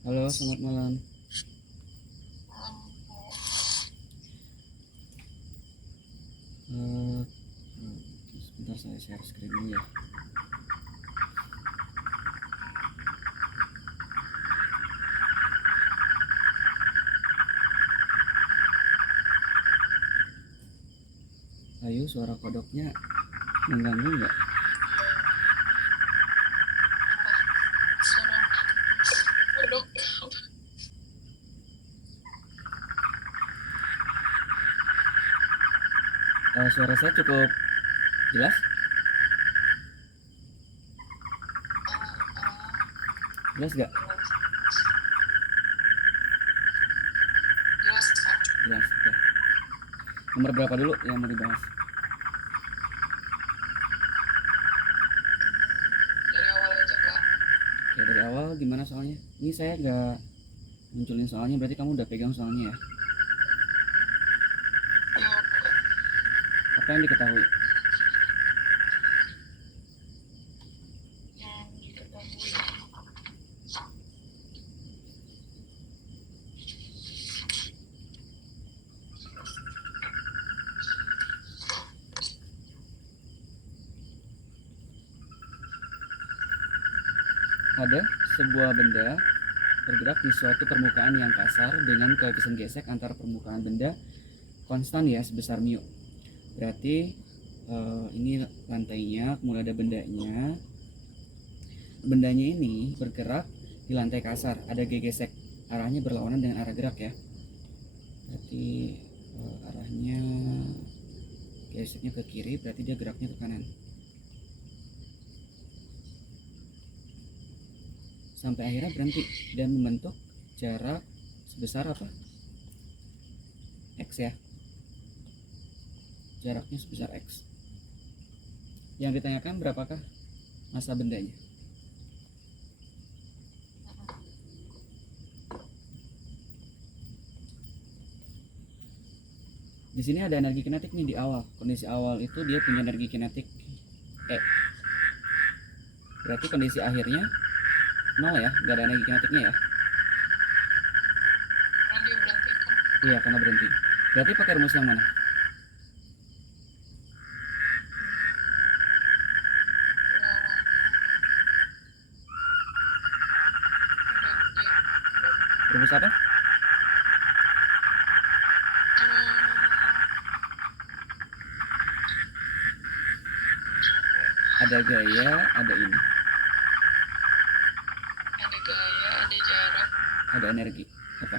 Halo, selamat malam. Eh, Sebentar saya share screen dulu ya. Ayo, suara kodoknya mengganggu nggak? Suara kodok. Suara saya cukup jelas? Jelas nggak? Jelas kak. Jelas. Ya. Nomor berapa dulu yang mau dibahas? Dari awal aja kak. Oke, dari awal gimana soalnya? Ini saya nggak munculin soalnya, berarti kamu udah pegang soalnya ya? Ya kak. Apa yang diketahui? Yang diketahui. Ada sebuah benda bergerak di suatu permukaan yang kasar dengan koefisien gesek antar permukaan benda konstan ya sebesar mu. Berarti ini lantainya, kemudian ada bendanya. Bendanya ini bergerak di lantai kasar, ada G gesek, arahnya berlawanan dengan arah gerak ya. Berarti arahnya geseknya ke kiri, berarti dia geraknya ke kanan. Sampai akhirnya berhenti dan membentuk jarak sebesar apa? X ya. Jaraknya sebesar X. Yang ditanyakan berapakah massa bendanya? Di sini ada energi kinetik nih di awal. Kondisi awal itu dia punya energi kinetik E. Berarti kondisi akhirnya 0 ya, nggak ada energi kinetiknya ya. Karena dia berhenti kan. Iya, karena berhenti. Berarti pakai rumus yang mana? Rumus apa? Ada gaya, ada ini, Ada gaya, ada jarak. ada energi. Apa?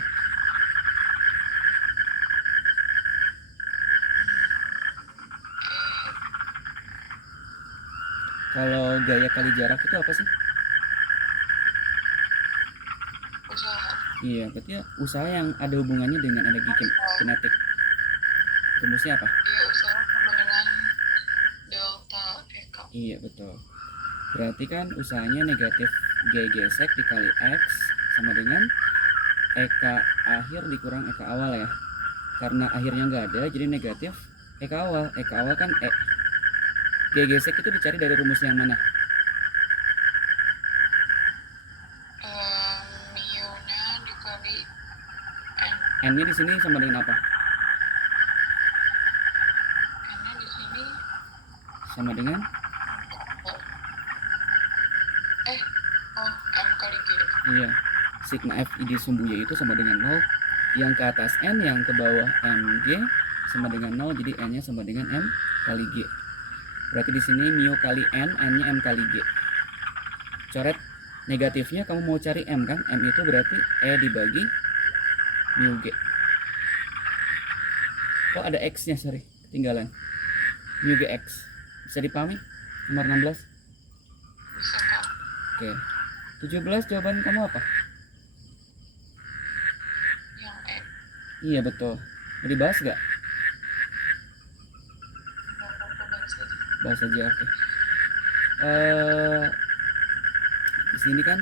Kalau gaya kali jarak itu apa sih? Usaha. Iya, berarti ya usaha yang ada hubungannya dengan energi kinetik. Rumusnya apa? Dia usaha sama dengan delta EK. Iya, betul. Berarti kan usahanya negatif G gesek dikali X sama dengan EK akhir dikurang EK awal ya. Karena akhirnya nggak ada, jadi negatif EK awal. EK awal kan E. G gesek itu dicari dari rumus yang mana? Mu-nya dikali N. N-nya di sini sama dengan apa? N-nya di sini Sama dengan M kali G. iya, sigma F ID sumbu Y itu sama dengan 0. Yang ke atas N, yang ke bawah MG sama dengan 0, jadi N-nya sama dengan M kali G. Berarti di sini mu kali N, N-nya M kali G. Coret negatifnya, kamu mau cari M kan? M itu berarti E dibagi mu G. Oh, ada X-nya, sorry, ketinggalan. Mu G X. Bisa dipahami? Nomor 16. Bisa kak. Oke. 17 jawaban kamu apa? Yang E. Iya, betul. Mau dibahas gak? Gak apa-apa bahas aja. Bahas aja, oke. Di sini kan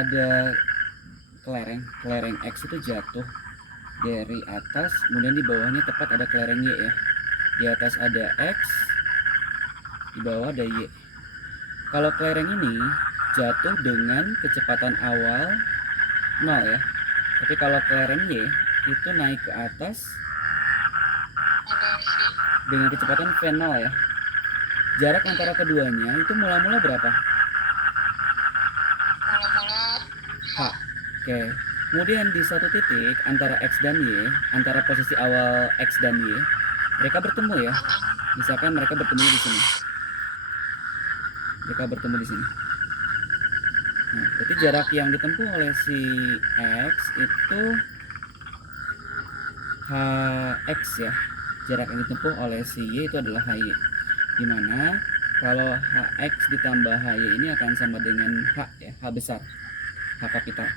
ada kelereng X itu jatuh dari atas, kemudian di bawahnya tepat ada kelereng Y ya. Di atas ada X, di bawah ada Y. Kalau kelereng ini jatuh dengan kecepatan awal 0 ya. Tapi kalau kelereng Y itu naik ke atas ada V. dengan kecepatan V0 ya. Jarak antara keduanya itu mula-mula berapa? Mula-mula H. Oke. Kemudian di satu titik antara X dan Y, antara posisi awal X dan Y, mereka bertemu ya. Misalkan mereka bertemu di sini. Mereka bertemu di sini. Nah, berarti jarak yang ditempuh oleh si X itu HX ya. Jarak yang ditempuh oleh si Y itu adalah HY. Dimana kalau HX ditambah HY ini akan sama dengan H ya, H besar, H kapital.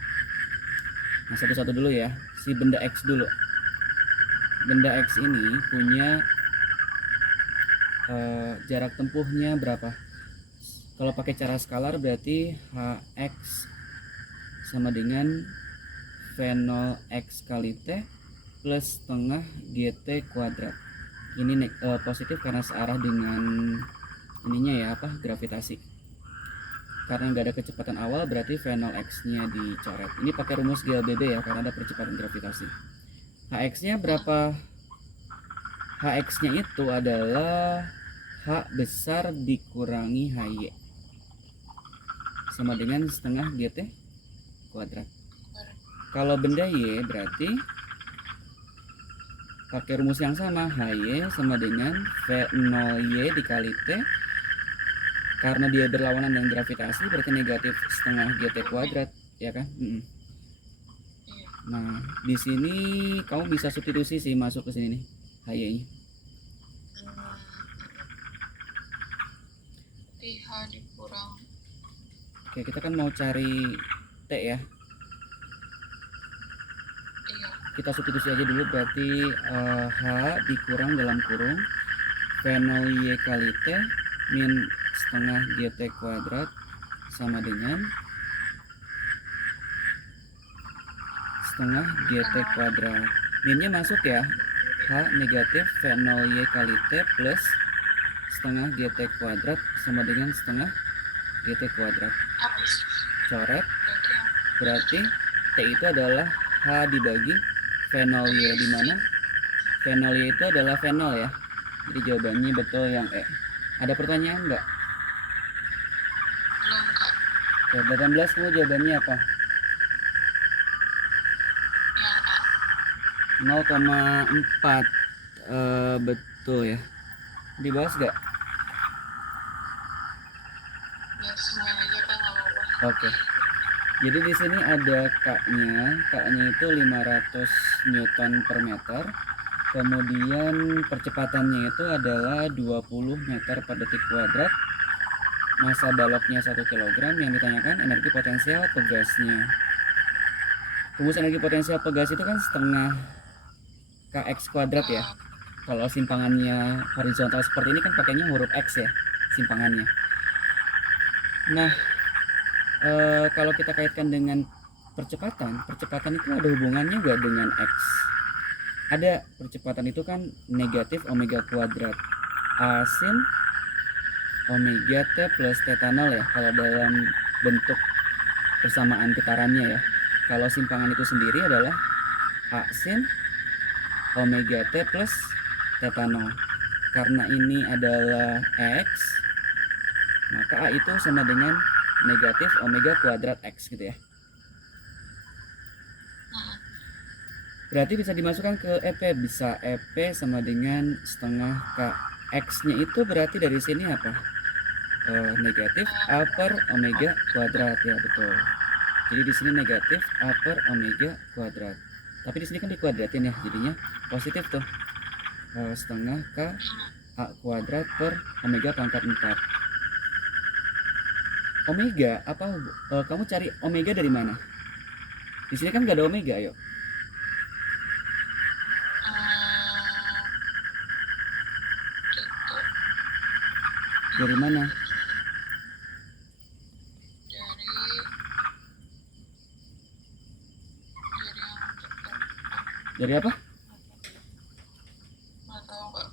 Nah, satu-satu dulu ya, si benda X dulu. Benda X ini punya jarak tempuhnya berapa? Kalau pakai cara skalar berarti HX sama dengan V0X kali T plus setengah GT kuadrat. Ini positif karena searah dengan ininya ya, gravitasi. Karena nggak ada kecepatan awal berarti V0X nya dicoret. Ini pakai rumus GLBB ya, karena ada percepatan gravitasi. HX nya berapa? HX nya itu adalah H besar dikurangi HY sama dengan setengah GT kuadrat. Kalau benda Y berarti pakai rumus yang sama, HY sama dengan V0Y dikali T. Karena dia berlawanan dengan gravitasi berarti negatif setengah GT kuadrat ya kan. Nah di sini kamu bisa substitusi sih, masuk ke sini nih HY nya. H dikurang. Oke, kita kan mau cari T ya. Iya. Kita substitusi aja dulu, berarti H dikurang dalam kurung V0Y kali T min setengah GT kuadrat sama dengan setengah GT kuadrat. Minnya masuk ya, H negatif V0Y kali T plus setengah GT kuadrat sama dengan setengah GT kuadrat. Habis. Coret, Berarti yang berarti T itu adalah H dibagi V0Y, di mana V0Y itu adalah V0 ya. Jadi jawabannya betul yang E. Ada pertanyaan enggak? belum, Kak. Oke, 18 kamu jawabannya apa? Yang A. 0,4. Betul ya. Dibahas enggak? Ya semuanya aja kan nggak apa-apa. Oke. Jadi di sini ada K-nya. K-nya itu 500 Newton per meter. Kemudian percepatannya itu adalah 20 meter per detik kuadrat. Massa baloknya 1 kg. Yang ditanyakan energi potensial pegasnya. Rumus energi potensial pegas itu kan setengah kx kuadrat ya. Kalau simpangannya horizontal seperti ini kan pakainya huruf X ya simpangannya. Nah, kalau kita kaitkan dengan percepatan itu ada hubungannya nggak dengan X? Ada. Percepatan itu kan negatif omega kuadrat A sin omega T plus theta 0 ya, kalau dalam bentuk persamaan getarannya ya. Kalau simpangan itu sendiri adalah A sin omega T plus theta 0. Karena ini adalah X, maka A itu sama dengan negatif omega kuadrat X gitu ya. Berarti bisa dimasukkan ke EP, bisa EP sama dengan setengah K. X-nya itu berarti dari sini apa? Negatif A per omega kuadrat ya, betul. Jadi di sini negatif A per omega kuadrat. Tapi di sini kan dikuadratin ya, jadinya positif tuh. Setengah K A kuadrat per omega pangkat 4. Omega apa? Kamu cari omega dari mana? Di sini kan nggak ada omega, yuk. Dari mana? Dari apa? Nggak tahu, Kak.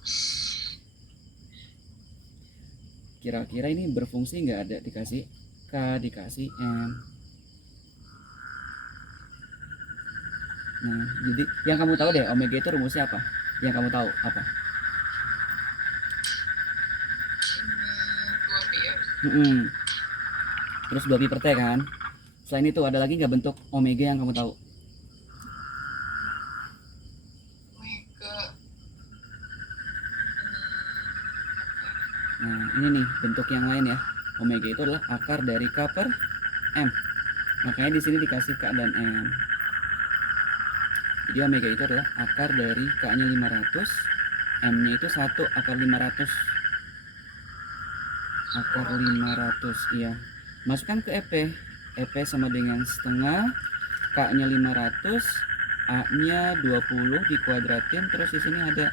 Kira-kira ini berfungsi nggak ada dikasih K dikasih M. Nah, jadi yang kamu tahu deh, omega itu rumusnya apa? Yang kamu tahu apa? 2pi ya. Terus 2pi per T kan? Selain itu ada lagi nggak bentuk omega yang kamu tahu? Omega. Nah, ini nih bentuk yang lain ya. Omega itu adalah akar dari K per M. Makanya di sini dikasih K dan M. Jadi omega itu adalah akar dari K-nya 500, M-nya itu 1 akar 500. Akar 500, iya. Masukkan ke EP. EP sama dengan setengah, K-nya 500, A-nya 20 dikuadratin, terus di sini ada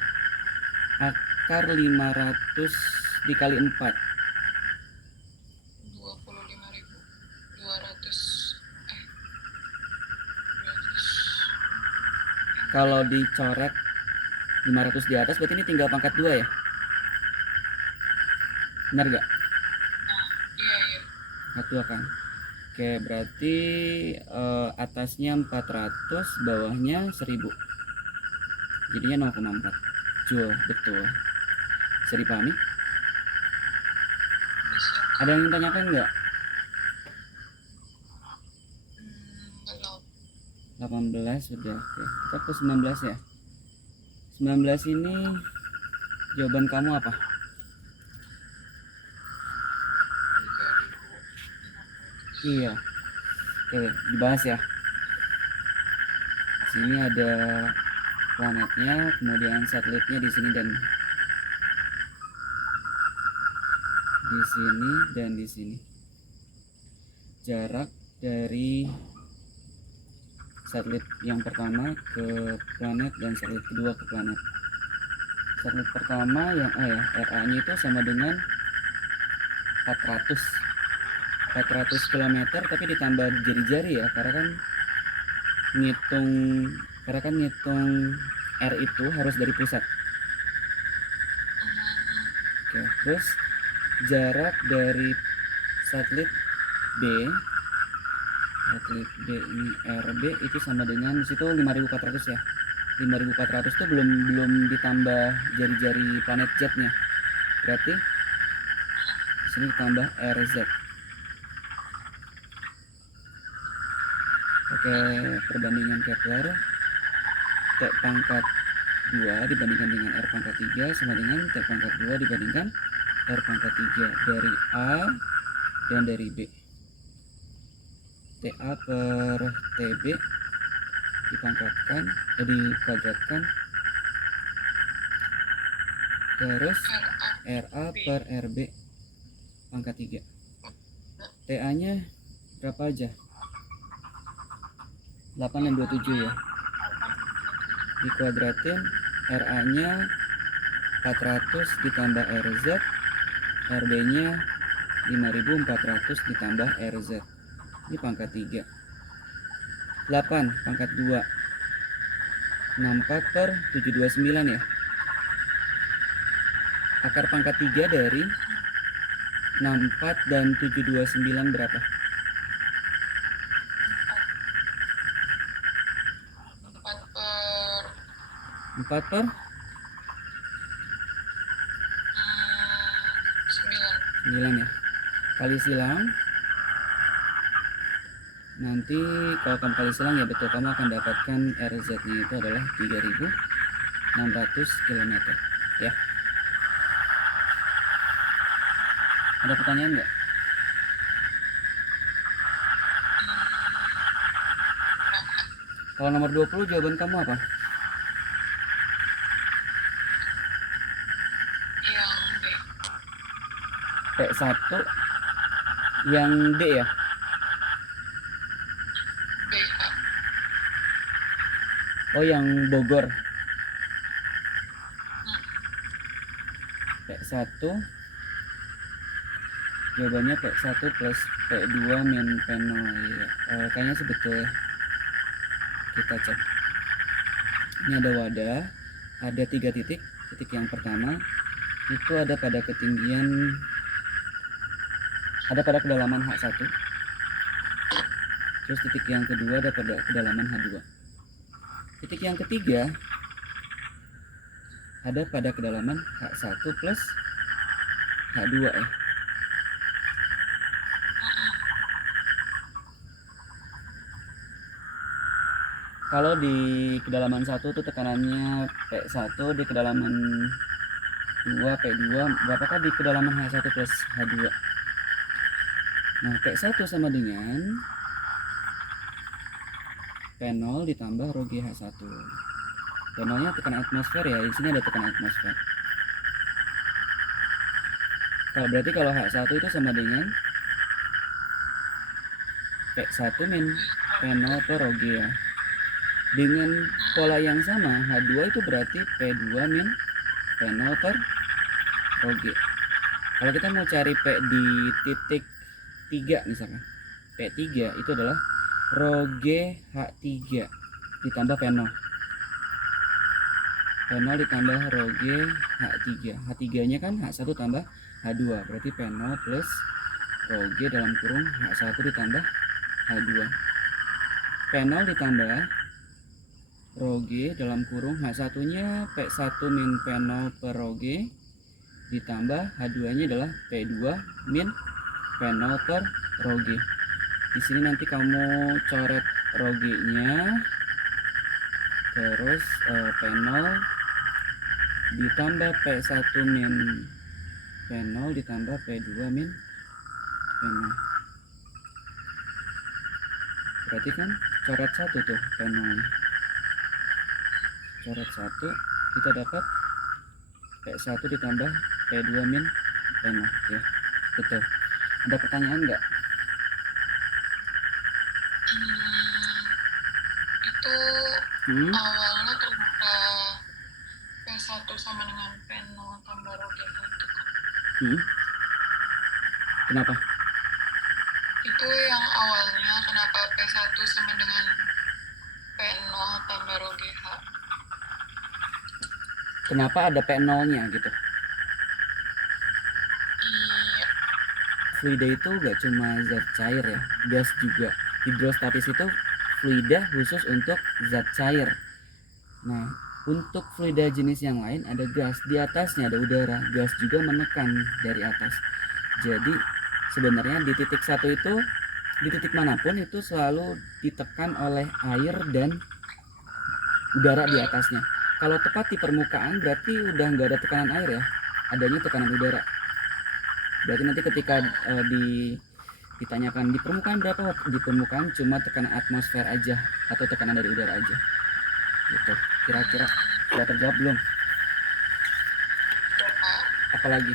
akar 500 dikali 4. 25.200. Kalau dicoret 500 di atas berarti ini tinggal pangkat 2 ya? Benar gak? Iya, iya. Pangkat 2 kan? Oke, berarti atasnya 400, bawahnya 1000. Jadinya 0,4 Joule, betul. Bisa dipahami? Bisa. Ada yang tanyakan nggak? Belum. 18 sudah. Oke, kita ke 19 ya. 19 ini jawaban kamu apa? 3.000. Iya. Oke, dibahas ya. Sini ada planetnya, kemudian satelitnya di sini dan di sini dan di sini. Jarak dari satelit yang pertama ke planet dan satelit kedua ke planet. Satelit pertama yang A ya, RA-nya itu sama dengan 400 km, tapi ditambah jari-jari ya, karena kan ngitung R itu harus dari pusat. Oke, terus jarak dari satelit B ini RB itu sama dengan di situ 5.400 ya. 5.400 itu belum ditambah jari-jari planet jetnya. Berarti di sini ditambah RZ. Oke, perbandingan Kepler T pangkat 2 dibandingkan dengan R pangkat 3 sama dengan T pangkat 2 dibandingkan R pangkat 3 dari A dan dari B. TA per TB dikuadratkan, terus RA per RB pangkat 3. TA nya berapa aja? 8 dan 27 ya, dikuadratin, RA nya 400 ditambah RZ, RB nya 5.400 ditambah RZ. Ini pangkat 3. 8 pangkat 2 64 per 729 ya. Akar pangkat 3 dari 64 dan 729 berapa? 4 per 9 ya. Kali silang. Nanti kalau kamu kali silang ya betul, kamu akan dapatkan RZ nya itu adalah 3.600 km ya. Ada pertanyaan nggak? Kalau nomor 20 jawaban kamu apa? Yang D. P1 yang D ya. BH. Oh, yang Bogor. P1 jawabannya P1 plus P2 min P0 ya. Kayaknya sih betul ya. Kita cek. Ini ada wadah, ada 3 titik. Titik yang pertama itu ada pada ketinggian ada pada kedalaman H1. Terus titik yang kedua ada pada kedalaman H2. Titik yang ketiga ada pada kedalaman H1 plus H2 ya. Kalau di kedalaman 1 tuh tekanannya P1, di kedalaman 2 P2, berapakah di kedalaman H1 plus H2? Nah, P1 sama dengan P0 ditambah rho G H1. P0-nya tekanan atmosfer ya, di sini ada tekanan atmosfer. Berarti kalau H1 itu sama dengan P1 min P0 per rho G ya. Dengan pola yang sama, H2 itu berarti P2 min P0 per rho G. Kalau kita mau cari P di titik 3 misalkan, P3 itu adalah rho G H3 ditambah P0. P0 ditambah rho G H3. H3-nya kan H1 tambah H2, berarti P0 plus rho G dalam kurung H1 ditambah H2. P0 ditambah rho G dalam kurung H1-nya P1 min P0 per rho G ditambah H2-nya adalah P2 min P0 per rho G. Di sini nanti kamu coret rho G-nya, terus P0 ditambah P1 min P0 ditambah P2 min P0. Berarti kan coret 1 tuh P0 nya. Coret 1 kita dapat P1 ditambah P2 min P0 ya. Betul. Ada pertanyaan enggak? Itu awalnya ternyata P1 sama dengan P0 tambah rho G itu. Kenapa? Itu yang awalnya kenapa P1 sama dengan P0 tambah rho GH. Kenapa ada P0-nya gitu? Iya. Fluida itu gak cuma zat cair ya, gas juga. Hidrostatis itu fluida khusus untuk zat cair. Nah, untuk fluida jenis yang lain ada gas, di atasnya ada udara, gas juga menekan dari atas. Jadi sebenarnya di titik 1 itu, di titik manapun itu selalu ditekan oleh air dan udara di atasnya. Kalau tepat di permukaan berarti udah nggak ada tekanan air ya, adanya tekanan udara. Berarti nanti ketika ditanyakan di permukaan berapa, di permukaan cuma tekanan atmosfer aja atau tekanan dari udara aja gitu. Kira-kira sudah terjawab belum? Apalagi?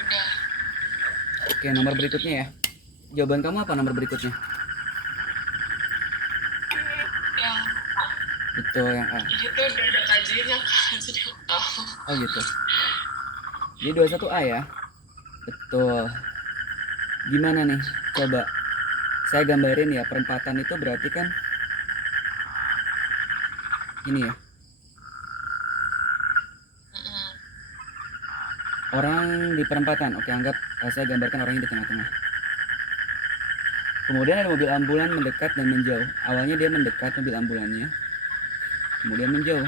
Udah. Oke, nomor berikutnya ya. Jawaban kamu apa nomor berikutnya? Yang Betul, yang A. itu udah ada kajiannya kan, sudah tahu. Oh gitu. Jadi 21A ya. Betul. Gimana nih? Coba saya gambarin ya. Perempatan itu berarti kan ini ya. Orang di perempatan. Oke, anggap saya gambarkan orangnya di tengah-tengah. Kemudian ada mobil ambulan mendekat dan menjauh. Awalnya dia mendekat mobil ambulannya, kemudian menjauh.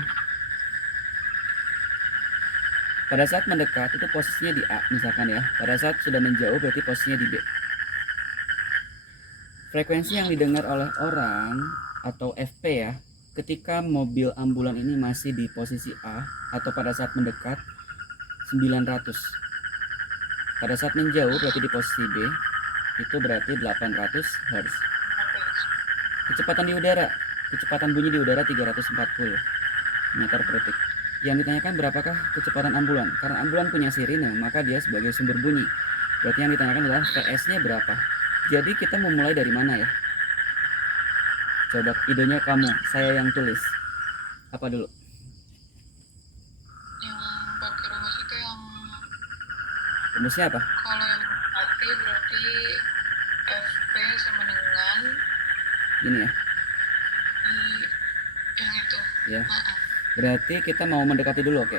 Pada saat mendekat itu posisinya di A misalkan ya. Pada saat sudah menjauh berarti posisinya di B. Frekuensi yang didengar oleh orang atau FP ya, ketika mobil ambulan ini masih di posisi A atau pada saat mendekat 900. Pada saat menjauh berarti di posisi B itu berarti 800 Hz. Kecepatan di udara, kecepatan bunyi di udara 340 meter per detik. Yang ditanyakan berapakah kecepatan ambulan? Karena ambulan punya sirine, maka dia sebagai sumber bunyi. Berarti yang ditanyakan adalah PS-nya berapa. Jadi kita mau mulai dari mana ya? Coba idenya kamu, saya yang tulis. Apa dulu? Yang pakai rumus itu yang Rumusnya apa? kalau yang berarti FP sama dengan Ini ya. yang itu. Ya. Berarti kita mau mendekati dulu, oke?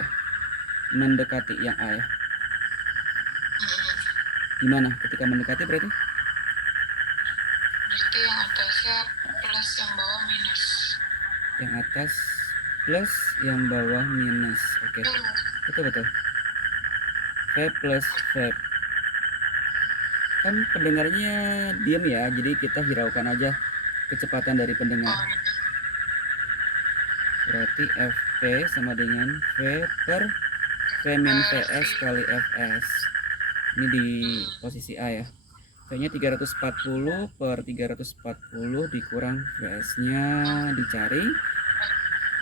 Mendekati yang A ya. Gimana ketika mendekati berarti? Berarti yang atasnya plus, yang bawah minus. Yang atas plus, yang bawah minus. Oke, betul. V plus V. Kan pendengarnya diam ya, jadi kita hiraukan aja kecepatan dari pendengar. Oh, gitu. Berarti Fp sama dengan V per V min Vs kali Fs. Ini di posisi A ya. V-nya 340 per 340 dikurang Vs-nya dicari.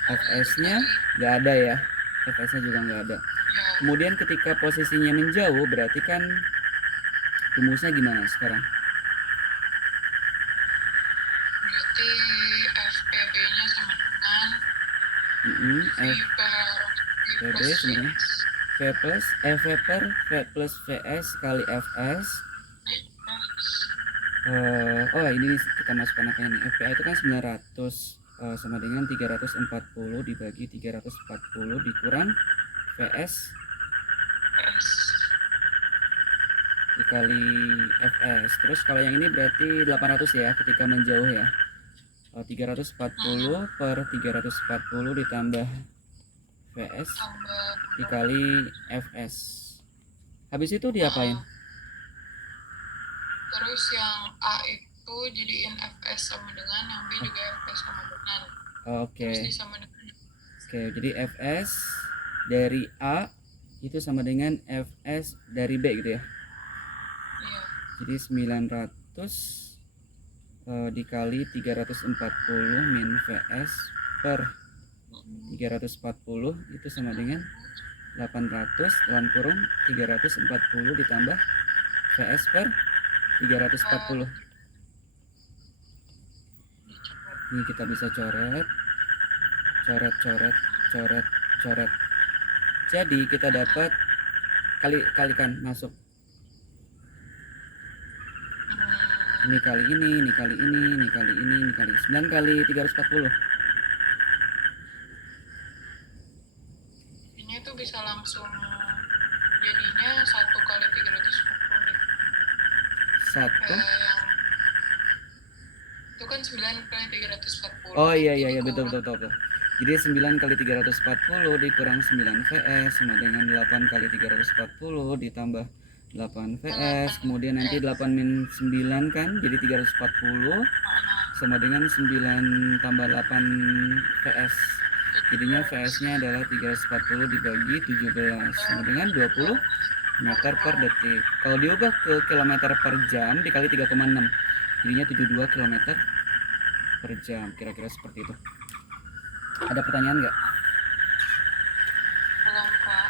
Fs-nya nggak ada ya. Fs-nya juga nggak ada. Ya, Kemudian ketika posisinya menjauh berarti kan rumusnya gimana sekarang? berarti FPB-nya sama dengan V F per V PB plus sama dengan Vs. V plus V per V plus Vs kali Fs. Oh ini kita masukkan angkanya nih. FPA itu kan 900 sama dengan 340 dibagi 340 dikurang Vs Vs. dikali Fs. Terus kalau yang ini berarti 800 ya ketika menjauh ya. 340 per 340 ditambah Vs Tambah dikali Fs. Habis itu diapain? terus yang A itu jadiin Fs sama dengan, yang B juga Fs sama dengan. Oke. Terus disama dengan. Oke, jadi Fs dari A itu sama dengan Fs dari B gitu ya. Iya. Jadi 900 dikali 340 min Vs per 340 itu sama dengan 800 dalam kurung 340 ditambah Vs per 340. Ini kita bisa coret. Jadi kita dapat kalikan masuk. Ini kali ini, ini kali ini, ini kali ini, ini kali 9 kali 340. Ini tuh bisa langsung jadinya 1 kali 340 deh. 1. Yang itu kan 9 kali 340. Oh iya betul. Jadi 9 kali 340 dikurang 9 Vs sama dengan 8 kali 340 ditambah 8 Vs, kemudian nanti 8 min 9 kan jadi 340 sama dengan 9 tambah 8 Vs. Jadinya Vs-nya adalah 340 dibagi 17 sama dengan 20 meter per detik. Kalau diubah ke kilometer per jam dikali 3,6 jadinya 72 km per jam. Kira-kira seperti itu. Ada pertanyaan nggak? Belum, Kak.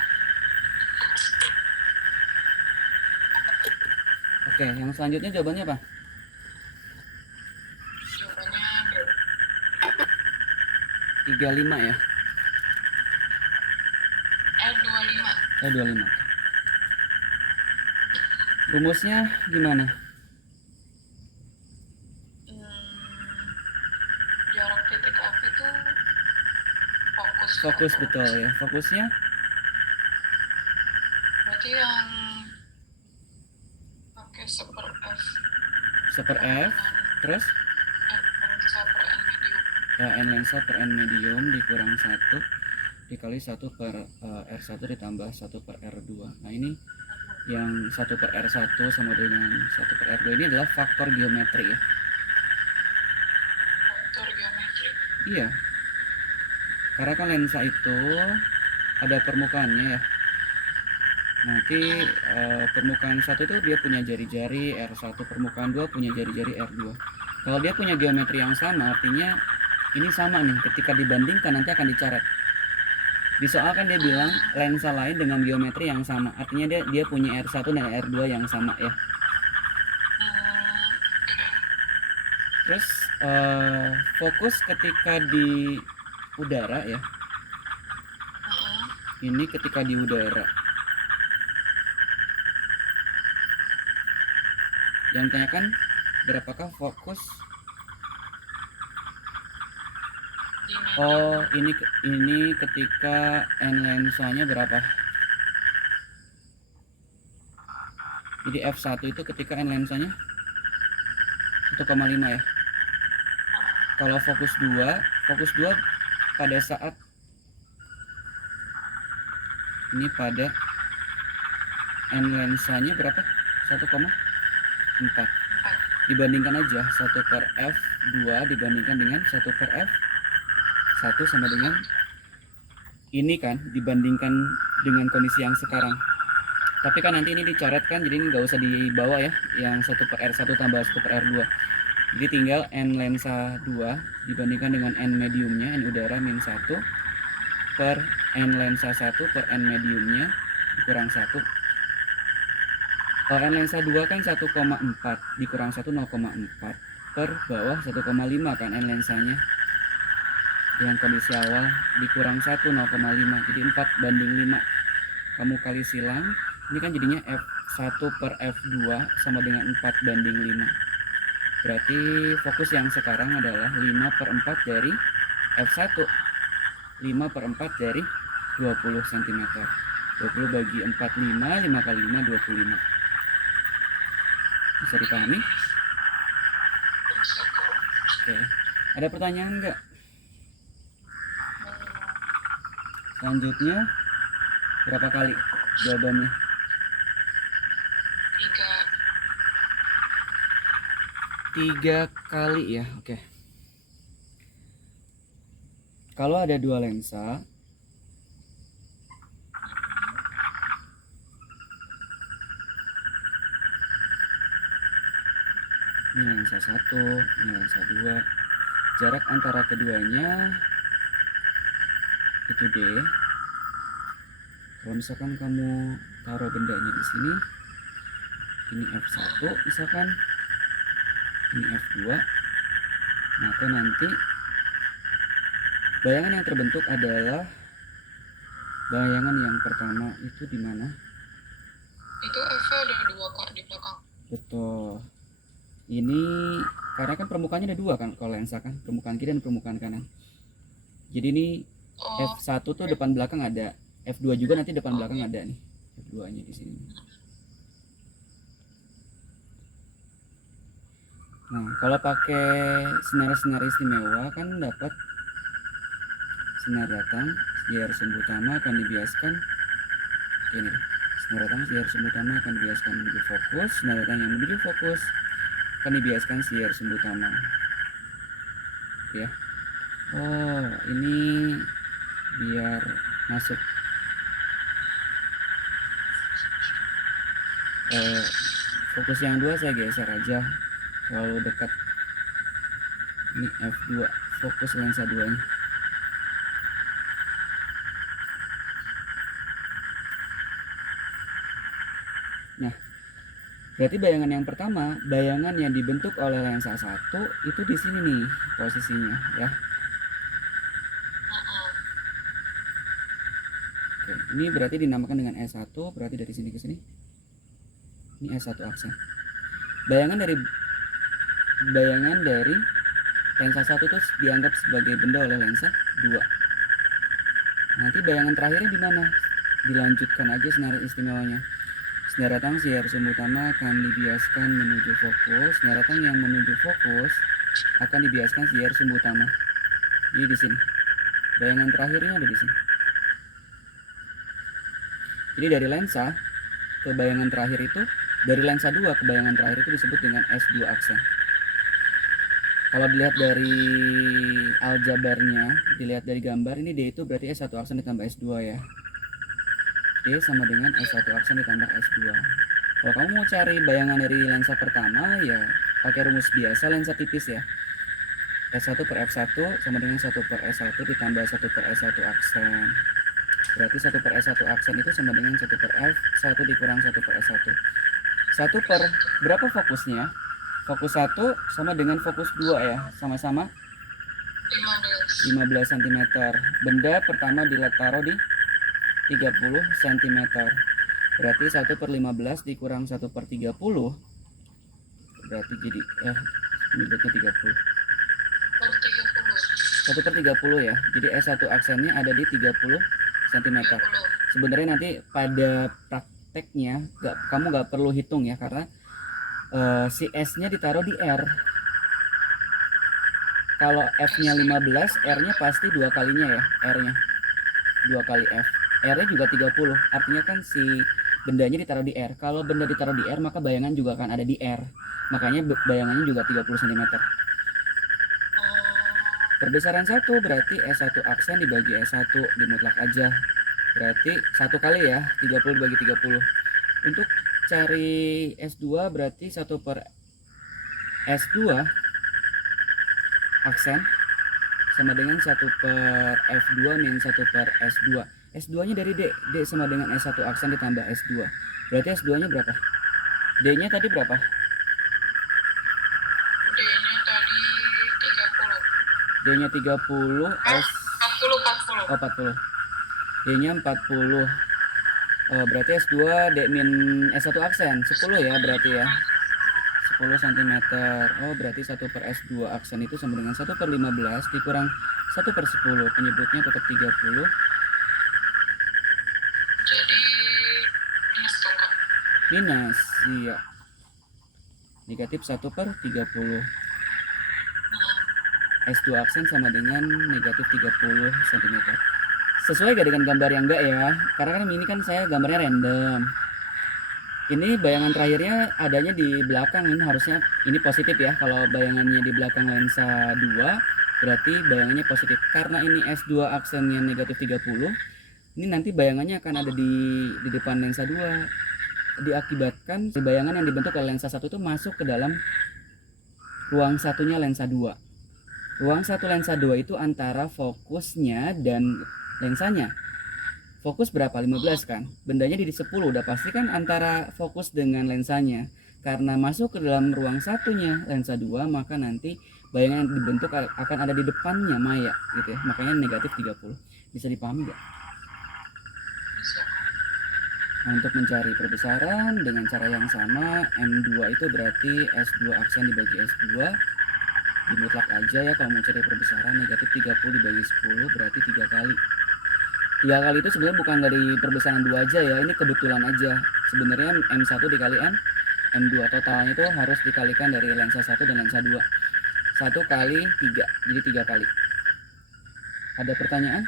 Oke, yang selanjutnya jawabannya apa? Jawabannya 35 ya? 25. 25. Rumusnya gimana? Jarak titik api tuh Fokus betul ya. Fokusnya berarti yang pakai seper F. seper F, terus Lensa per N medium. ya N lensa per N medium dikurang 1 dikali 1 per R1 ditambah 1 per R2. Nah ini yang 1 per R1 sama dengan 1 per R2 ini adalah faktor geometri ya. Faktor geometri. Iya, karena kan lensa itu ada permukaannya ya. Nanti permukaan 1 itu dia punya jari-jari R1, permukaan 2 punya jari-jari R2. Kalau dia punya geometri yang sama, artinya ini sama nih, ketika dibandingkan nanti akan dicoret. Di soal kan dia bilang lensa lain dengan geometri yang sama, artinya dia punya R1 dan R2 yang sama ya. Terus fokus ketika di udara ya. Ini ketika di udara. Yang tanyakan berapakah fokus? Oh, ini ketika N lensanya berapa? Jadi f1 itu ketika n lensanya 1,5 ya. Kalau fokus 2 pada saat ini pada n lensanya berapa? 1,4. Dibandingkan aja 1 per f2 dibandingkan dengan 1 per f1 sama dengan ini kan, dibandingkan dengan kondisi yang sekarang. Tapi kan nanti ini dicoretkan, jadi ini nggak usah dibawa ya, yang 1 per r1 tambah 1 per r2. Jadi tinggal n lensa 2 dibandingkan dengan n mediumnya, n udara min 1 per n lensa 1 per n mediumnya dikurang 1. Kalau n lensa 2 kan 1,4 dikurang 1 0,4 per bawah 1,5 kan n lensanya yang kondisi awal dikurang 1 0,5, jadi 4 banding 5 kamu kali silang, ini kan jadinya f1 per f2 sama dengan 4 banding 5. Berarti fokus yang sekarang adalah 5 per 4 dari f1, 5 per 4 dari 20 cm. 20 bagi 4 5, 5 kali 5 25. Bisa dipahami? Oke. Ada pertanyaan enggak? Selanjutnya berapa kali jawabannya? 3 kali ya. Oke. Kalau ada 2 lensa, ini lensa 1, ini lensa 2, jarak antara keduanya itu D. Kalau misalkan kamu taruh bendanya di sini, ini f1 misalkan, ini f2, maka nanti bayangan yang terbentuk adalah bayangan yang pertama itu di mana? Itu F ada 2 kak di belakang. Betul. Ini karena kan permukaannya ada 2 kan kalau lensa kan, permukaan kiri dan permukaan kanan. Jadi ini f1 tuh depan belakang ada, f2 juga nanti depan belakang ada nih, f2-nya di sini. Nah, kalau pakai sinar istimewa kan dapat sinar datang, siar sumbu utama akan dibiaskan ini. Sinar datang, siar sumbu utama akan dibiaskan menuju fokus, sinar datang yang menuju fokus akan dibiaskan siar sumbu utama. Ya. Oh, ini biar masuk fokus yang 2 saya geser aja terlalu dekat. Ini f2 fokus lensa 2 nya. Nah, berarti bayangan yang pertama, bayangan yang dibentuk oleh lensa 1 itu di sini nih posisinya ya. Oke, ini berarti dinamakan dengan S1, berarti dari sini ke sini. Ini S1 aksen. Bayangan dari lensa 1 itu dianggap sebagai benda oleh lensa 2. Nanti bayangan terakhirnya di mana? Dilanjutkan aja sinar istimewanya. Sinar datang siar sumbu utama akan dibiaskan menuju fokus. Sinar datang yang menuju fokus akan dibiaskan siar sumbu utama. Jadi di sini. Bayangan terakhirnya ada di sini. Jadi dari lensa ke bayangan terakhir itu, dari lensa 2 ke bayangan terakhir itu disebut dengan S2 aksen. Kalau dilihat dari aljabarnya, dilihat dari gambar, ini D itu berarti S1 aksen ditambah S2 ya. D sama dengan S1 aksen ditambah S2. Kalau kamu mau cari bayangan dari lensa pertama, ya pakai rumus biasa lensa tipis ya. S1 per F1 sama dengan 1 per S1 ditambah 1 per S1 aksen. Berarti 1 per S1 aksen itu sama dengan 1 per F1 dikurang 1 per S1. 1 per berapa fokusnya? Fokus 1 sama dengan fokus 2 ya, sama-sama 15 cm. Benda pertama ditaruh di 30 cm. Berarti 1 per 15 dikurang 1 per 30. Berarti jadi ini berarti 30. 1 per 30 ya. Jadi S1 aksennya ada di 30 cm. Sebenarnya nanti pada praktek prakteknya kamu nggak perlu hitung ya, karena si S-nya ditaruh di R. Kalau F-nya 15, R-nya pasti 2 kalinya ya, R-nya 2 kali F. R-nya juga 30, artinya kan si bendanya ditaruh di R. Kalau benda ditaruh di R, maka bayangan juga akan ada di R. Makanya bayangannya juga 30 cm. Perbesaran 1 berarti S1 aksen dibagi S1, dimutlak aja. Berarti 1 kali ya, 30 dibagi 30. Untuk cari S2 berarti 1 per S2 aksen sama dengan 1 per F2 min 1 per S2. S2 nya dari D, D sama dengan S1 aksen ditambah S2. Berarti S2 nya berapa? D nya tadi berapa? D-nya tadi 30. D nya 30, S 40. oh 40. D nya 40. Berarti S2 D min S1 aksen 10 ya berarti ya, 10 cm. Oh berarti 1 per S2 aksen itu sama dengan 1 per 15 dikurang 1 per 10, penyebutnya tetap 30. Jadi minus tuh Kak. Minus, iya, negatif 1 per 30. S2 aksen sama dengan negatif 30 cm. Sesuai gak dengan gambar yang enggak ya? Karena kan ini kan saya gambarnya random. Ini bayangan terakhirnya adanya di belakang, ini harusnya ini positif ya. Kalau bayangannya di belakang lensa 2 berarti bayangannya positif. Karena ini S2 aksennya negatif 30, ini nanti bayangannya akan ada di depan lensa 2. Diakibatkan bayangan yang dibentuk oleh lensa 1 itu masuk ke dalam ruang satunya lensa 2. Ruang satu lensa 2 itu antara fokusnya dan lensanya. Fokus berapa? 15 kan? Bendanya di 10, udah pasti kan antara fokus dengan lensanya. Karena masuk ke dalam ruang satunya lensa 2, maka nanti bayangan yang dibentuk akan ada di depannya maya gitu ya. Makanya negatif 30. Bisa dipahami gak? Bisa. Nah, untuk mencari perbesaran dengan cara yang sama, M2 itu berarti S2 aksen dibagi S2, dimutlak aja ya. Kalau mau cari perbesaran, negatif 30 dibagi 10 berarti 3 kali. 3 kali itu sebenarnya bukan dari perbesaran 2 aja ya, ini kebetulan aja. Sebenarnya M1 dikali M2 totalnya itu harus dikalikan dari lensa 1 dan lensa 2. 1 kali 3, jadi 3 kali. Ada pertanyaan?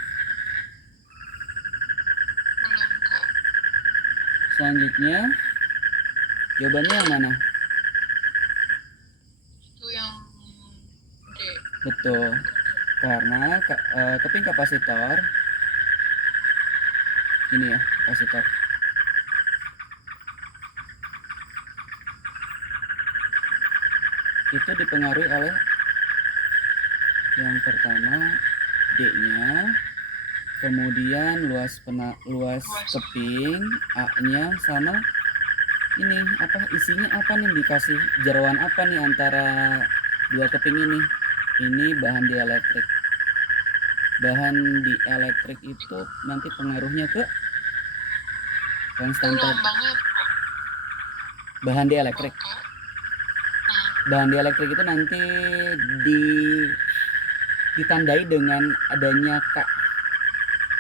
Belum Kak. Selanjutnya, jawabannya yang mana? Itu yang D. Betul, karena keping kapasitor ini ya, kapasitor itu dipengaruhi oleh yang pertama D-nya, kemudian luas keping A-nya, sama ini apa isinya, apa nih, dikasih jeroan apa nih antara dua keping ini. Ini bahan dielektrik. Bahan dielektrik itu nanti pengaruhnya ke konstanta Lambangnya apa? bahan dielektrik. Kak. Bahan dielektrik itu nanti ditandai dengan adanya K.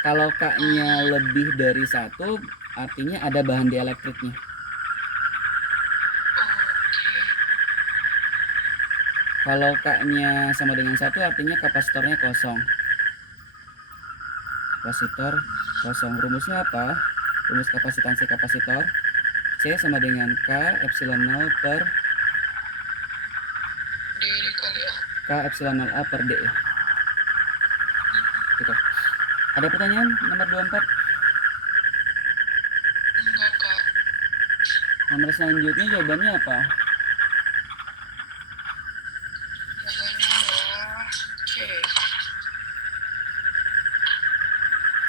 Kalau K-nya lebih dari 1, artinya ada bahan dielektriknya. Kalau K-nya sama dengan 1, artinya kapasitornya kosong. Kapasitor kosong. Rumusnya apa? Rumus kapasitansi kapasitor C sama dengan K epsilon 0 per D dikali A. K epsilon 0 A per D ya. Gitu. Ada pertanyaan nomor 24? Enggak Kak. Nomor selanjutnya jawabannya apa? Jawabannya adalah C.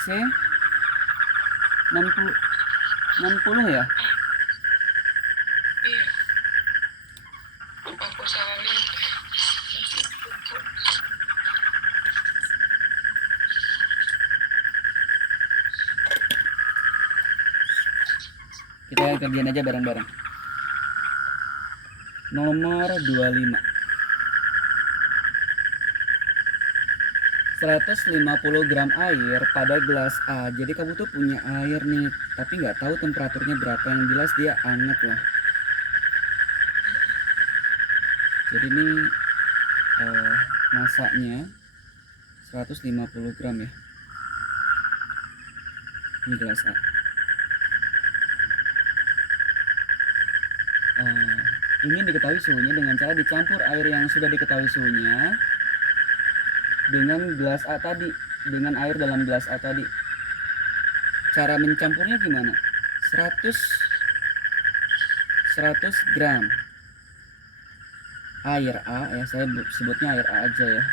C 60 ya? Iya. Apa aku salah lihat? Kita kerjain aja bareng-bareng. Nomor 25. 150 gram air pada gelas A. Jadi kamu tuh punya air nih, tapi nggak tahu temperaturnya berapa. Yang jelas dia anget lah. Jadi ini masaknya 150 gram ya. Ini gelas A. Ingin diketahui suhunya dengan cara dicampur air yang sudah diketahui suhunya dengan gelas A tadi, dengan air dalam gelas A tadi. Cara mencampurnya gimana? 100 gram air A ya, saya sebutnya air A aja ya,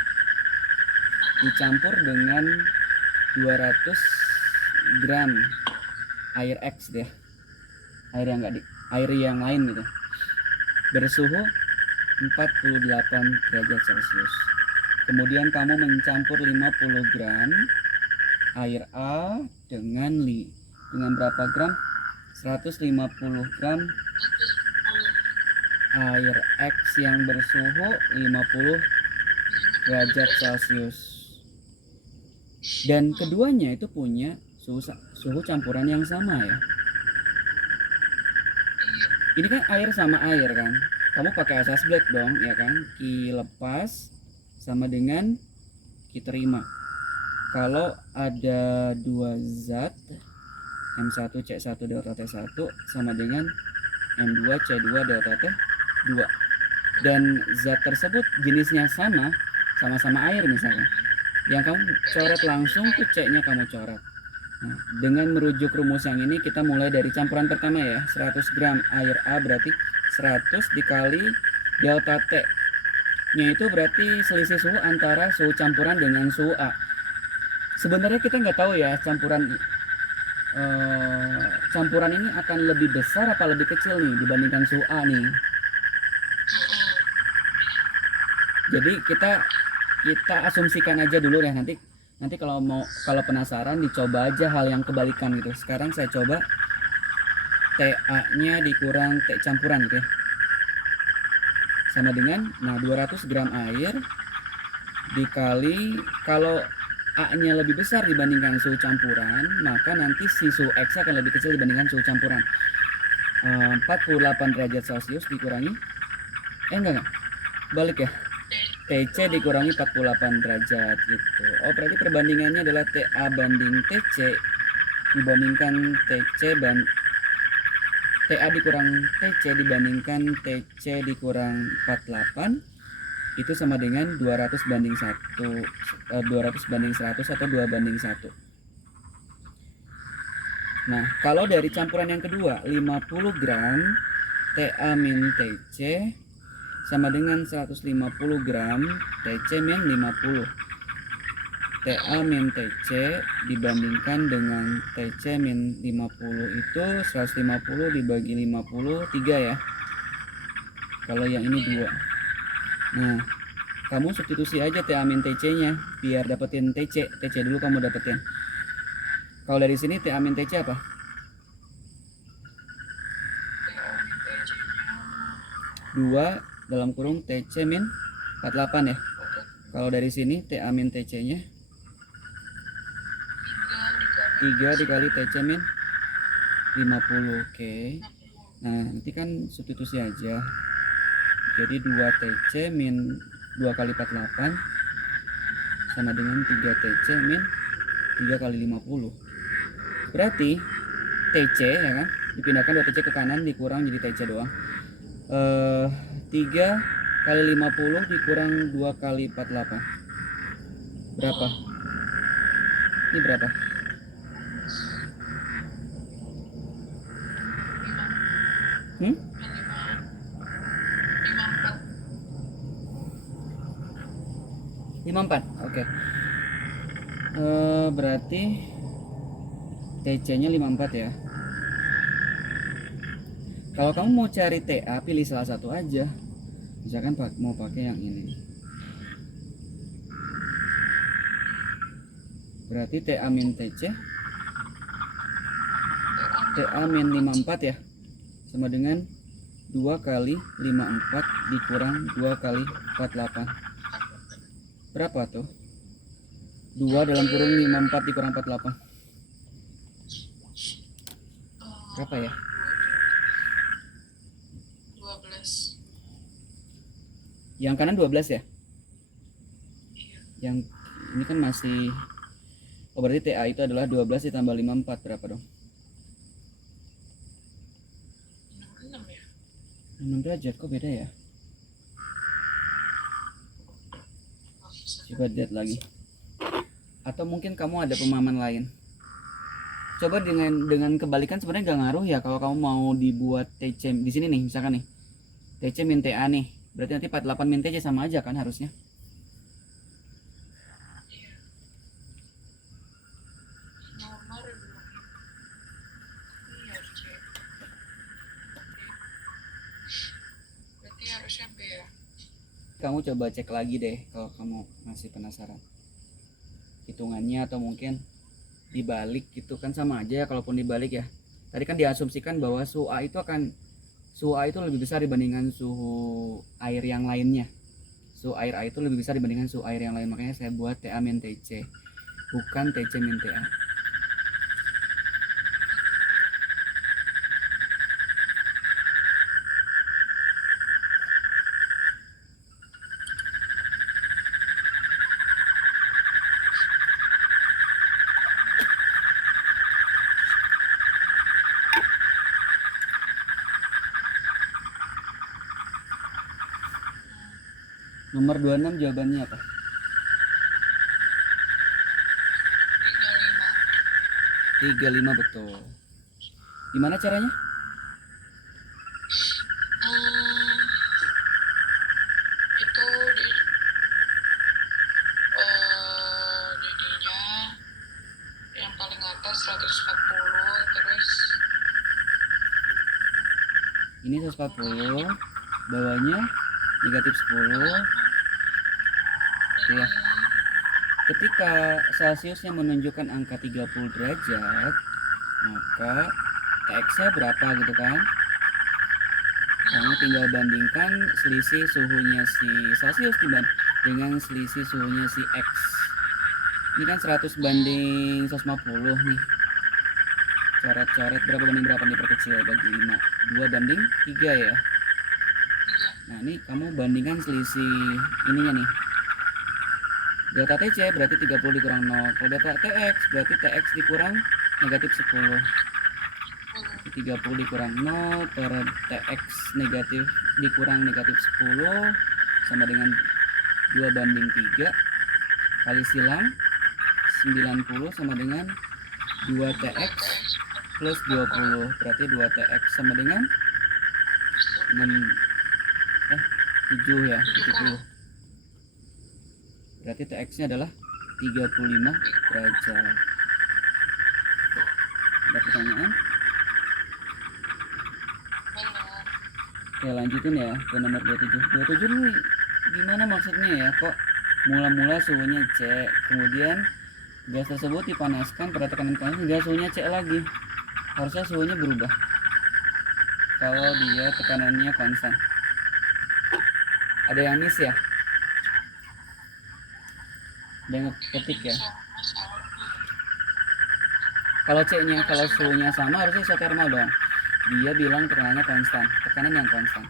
dicampur dengan 200 gram air X deh, air yang lain gitu, bersuhu 48 derajat Celcius. Kemudian kamu mencampur 50 gram air A dengan berapa gram? 150 gram air X yang bersuhu 50 derajat Celcius. Dan keduanya itu punya suhu campuran yang sama ya. Ini kan air sama air kan. Kamu pakai asas black dong ya kan. Ki lepas sama dengan Ki terima. Kalau ada dua zat M1C1 delta T1 sama dengan M2 C2 delta T2, dan zat tersebut jenisnya sama-sama air misalnya, yang kamu coret langsung tuh C-nya kamu coret. Nah, dengan merujuk rumus yang ini kita mulai dari campuran pertama ya. 100 gram air A berarti 100 dikali delta T nya itu berarti selisih suhu antara suhu campuran dengan suhu A. Sebenarnya kita nggak tahu ya campuran ini akan lebih besar apa lebih kecil nih dibandingkan suhu A nih. Jadi kita asumsikan aja dulu ya, nanti kalau penasaran dicoba aja hal yang kebalikan gitu. Sekarang saya coba TA-nya dikurang T campuran gitu ya. Sama dengan 200 gram air dikali, kalau A-nya lebih besar dibandingkan suhu campuran, maka nanti si suhu X akan lebih kecil dibandingkan suhu campuran. 48 derajat Celcius dikurangi enggak balik ya, TC dikurangi 48 derajat gitu. Oh, berarti perbandingannya adalah TA banding TC dibandingkan TA dikurang TC dibandingkan TC dikurang 48, itu sama dengan 200 banding 100 atau 2 banding 1. Nah, kalau dari campuran yang kedua 50 gram TA min TC sama dengan 150 gram TC min 50. TA min TC dibandingkan dengan TC min 50 itu 150 dibagi 50 3 ya. Kalau yang ini 2. Nah, kamu substitusi aja TA min TC nya biar dapetin TC dulu kamu dapetin. Kalau dari sini TA min TC apa? Dua dalam kurung TC min 48 ya. Kalau dari sini TA min TC nya 3 dikali TC min 50. Oke. Nah, nanti kan substitusi aja. Jadi 2 TC min 2 kali 48 sama dengan 3 TC min 3 kali 50. Berarti TC ya kan, dipindahkan 2 TC ke kanan dikurang jadi TC doang. 3 kali 50 dikurang 2 kali 48 berapa? Ini berapa? Hmm? 54. Oke. Berarti TC-nya 54 ya. Kalau kamu mau cari TA, pilih salah satu aja. Misalkan mau pakai yang ini. Berarti TA min TC, TA min 54 ya, sama dengan 2 kali 54 dikurang 2 kali 48. Berapa tuh? 2 dalam kurung 54 dikurang 48. Berapa ya? 12. Yang kanan 12 ya? Iya. Yang ini kan masih, oh berarti TA itu adalah 12 ditambah 54 berapa dong? 66 ya? 6 derajat, kok beda ya? Oh, bisa. Coba lihat lagi. Atau mungkin kamu ada pemahaman lain. Coba dengan kebalikan sebenarnya nggak ngaruh ya kalau kamu mau dibuat TC di sini nih, misalkan nih. TC min TA nih. Berarti nanti 48 min TC sama aja kan harusnya. Iya. Nomor 2. Iya, C. Berarti harusnya B ya? Kamu coba cek lagi deh kalau kamu masih penasaran. Hitungannya atau mungkin dibalik gitu kan sama aja ya, kalaupun dibalik ya. Tadi kan diasumsikan bahwa suhu A itu lebih besar dibandingkan suhu air yang lainnya. Suhu air A itu lebih besar dibandingkan suhu air yang lain, makanya saya buat TA min TC, bukan TC min TA. Nomor 26 jawabannya apa? 35. 35 betul. Gimana caranya? Itu jadinya yang paling atas 140, terus Ini 140, bawahnya negatif 10. Oke ya. Ketika Celsiusnya menunjukkan angka 30 derajat, maka TX-nya berapa gitu kan? Kamu tinggal bandingkan selisih suhunya si Celsius dengan selisih suhunya si X. Ini kan 100 banding 150 nih. Coret-coret berapa banding berapa nih, perkecil bagi 5. 2 banding 3 ya. Nah ini kamu bandingkan selisih ininya nih. Delta TC berarti 30 dikurang 0. Kalau delta TX berarti TX dikurang negatif 10. 30 dikurang 0 per TX negatif dikurang negatif 10 sama dengan 2 banding 3 kali silang 90 sama dengan 2 TX plus 20. Berarti 2 TX sama dengan 7 ya, 70. Berarti TX nya adalah 35 derajat. Ada pertanyaan? Oke lanjutin ya ke nomor 27. 27 nih gimana maksudnya ya, kok mula-mula suhunya C, kemudian gas tersebut dipanaskan pada tekanan panas hingga suhunya C lagi. Harusnya suhunya berubah kalau dia tekanannya konstan. Ada yang miss ya? Ada yang ketik ya? Kalau C-nya, kalau suhunya sama harusnya isothermal dong. Dia bilang tekanannya konstan, tekanan yang konstan.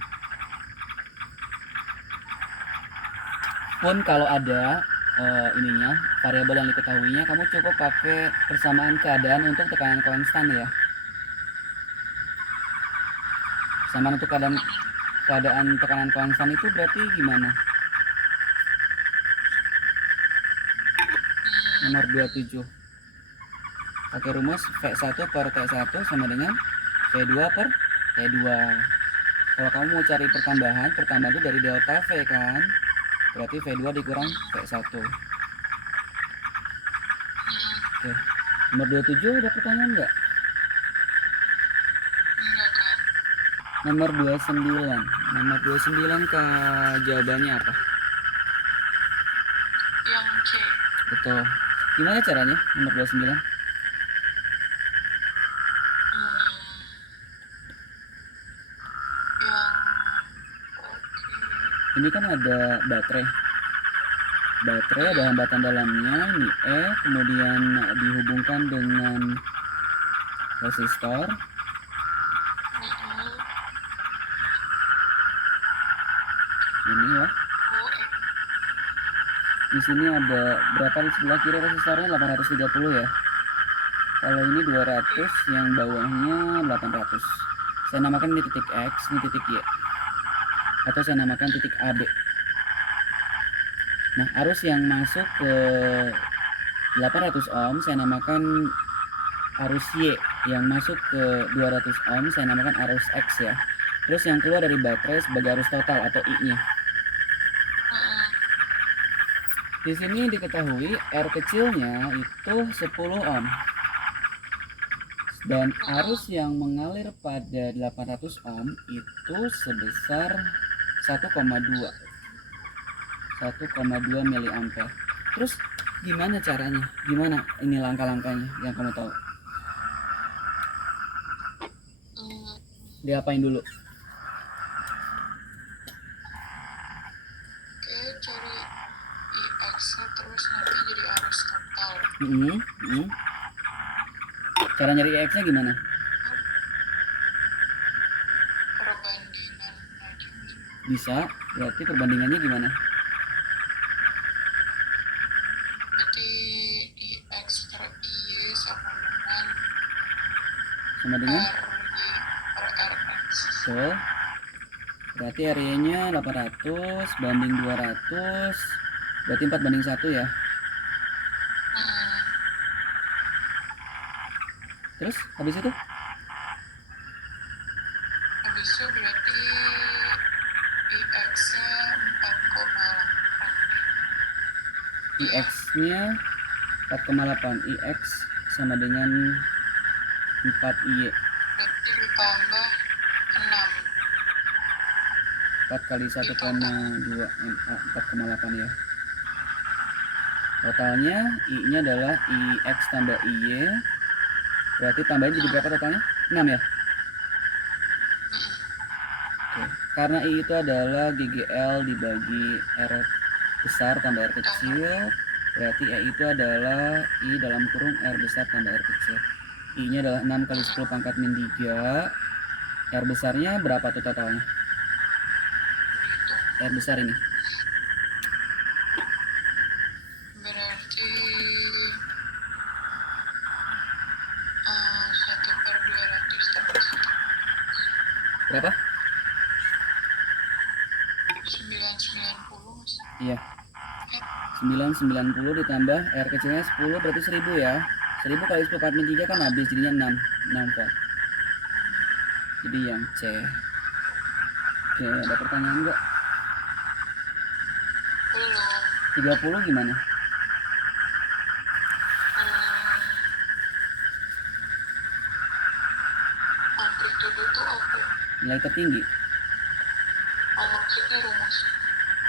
Pun kalau ada ininya variabel yang diketahuinya, kamu cukup pakai persamaan keadaan untuk tekanan konstan ya. Persamaan untuk keadaan tekanan konstan itu berarti gimana? Nomor 27. Pakai rumus V1 per T1 sama dengan V2 per T2. Kalau kamu mau cari pertambahan itu dari delta V kan? Berarti V2 dikurang V1. Oke. Nomor 27 ada pertanyaan nggak? Nomor 29. Nomor 29 jawabannya apa? Yang C. Betul. Gimana caranya nomor 29? Ini kan ada baterai. baterai, ada hambatan dalamnya, ini E, kemudian dihubungkan dengan resistor. Ini ya. Di sini ada berapa di sebelah kiri resistornya? 830 ya. Kalau ini 200, yang bawahnya 800. Saya namakan ini titik X, ini titik Y. Atau saya namakan titik AB. Nah, arus yang masuk ke 800 ohm saya namakan arus Y. Yang masuk ke 200 ohm saya namakan arus X ya. Terus yang keluar dari baterai sebagai arus total atau I-nya. Di sini diketahui R kecilnya itu 10 ohm. Dan arus yang mengalir pada 800 ohm itu sebesar 1,2 miliampere. Terus gimana caranya? Gimana ini langkah-langkahnya yang kamu tahu? Diapain dulu? Cari IX terus nanti jadi arus total. Cara nyari EX-nya gimana? Perbandingan aja. Bisa, berarti perbandingannya gimana? Berarti IX per IY sama Sama dengan per RX. so, berarti area-nya 800 banding 200, berarti 4:1 ya. Terus habis itu? Habis itu berarti IX-nya 4,8. IX-nya 4,8. IX sama dengan 4Y. Berarti ditambah 6. 4 kali 1,2 4,8 ya. Totalnya I-nya adalah IX tambah IY. Berarti tambahin jadi berapa totalnya? 6 ya? Oke. Karena I itu adalah GGL dibagi R besar tambah R kecil, berarti E itu adalah I dalam kurung R besar tambah R kecil. I-nya adalah 6 kali 10 pangkat min 3. R besarnya berapa tuh totalnya? R besar ini. Berarti 1/200 tambah Berapa? 990 Mas. Iya. 990 ditambah R kecilnya 10 berarti 1000 ya. 1000 kali 10 pangkat min 3 kan habis jadinya 6 volt. Jadi yang C. Oke, ada pertanyaan enggak? Belum. 30 gimana? Amplitude itu apa? Nilai tertinggi. Maksudnya rumus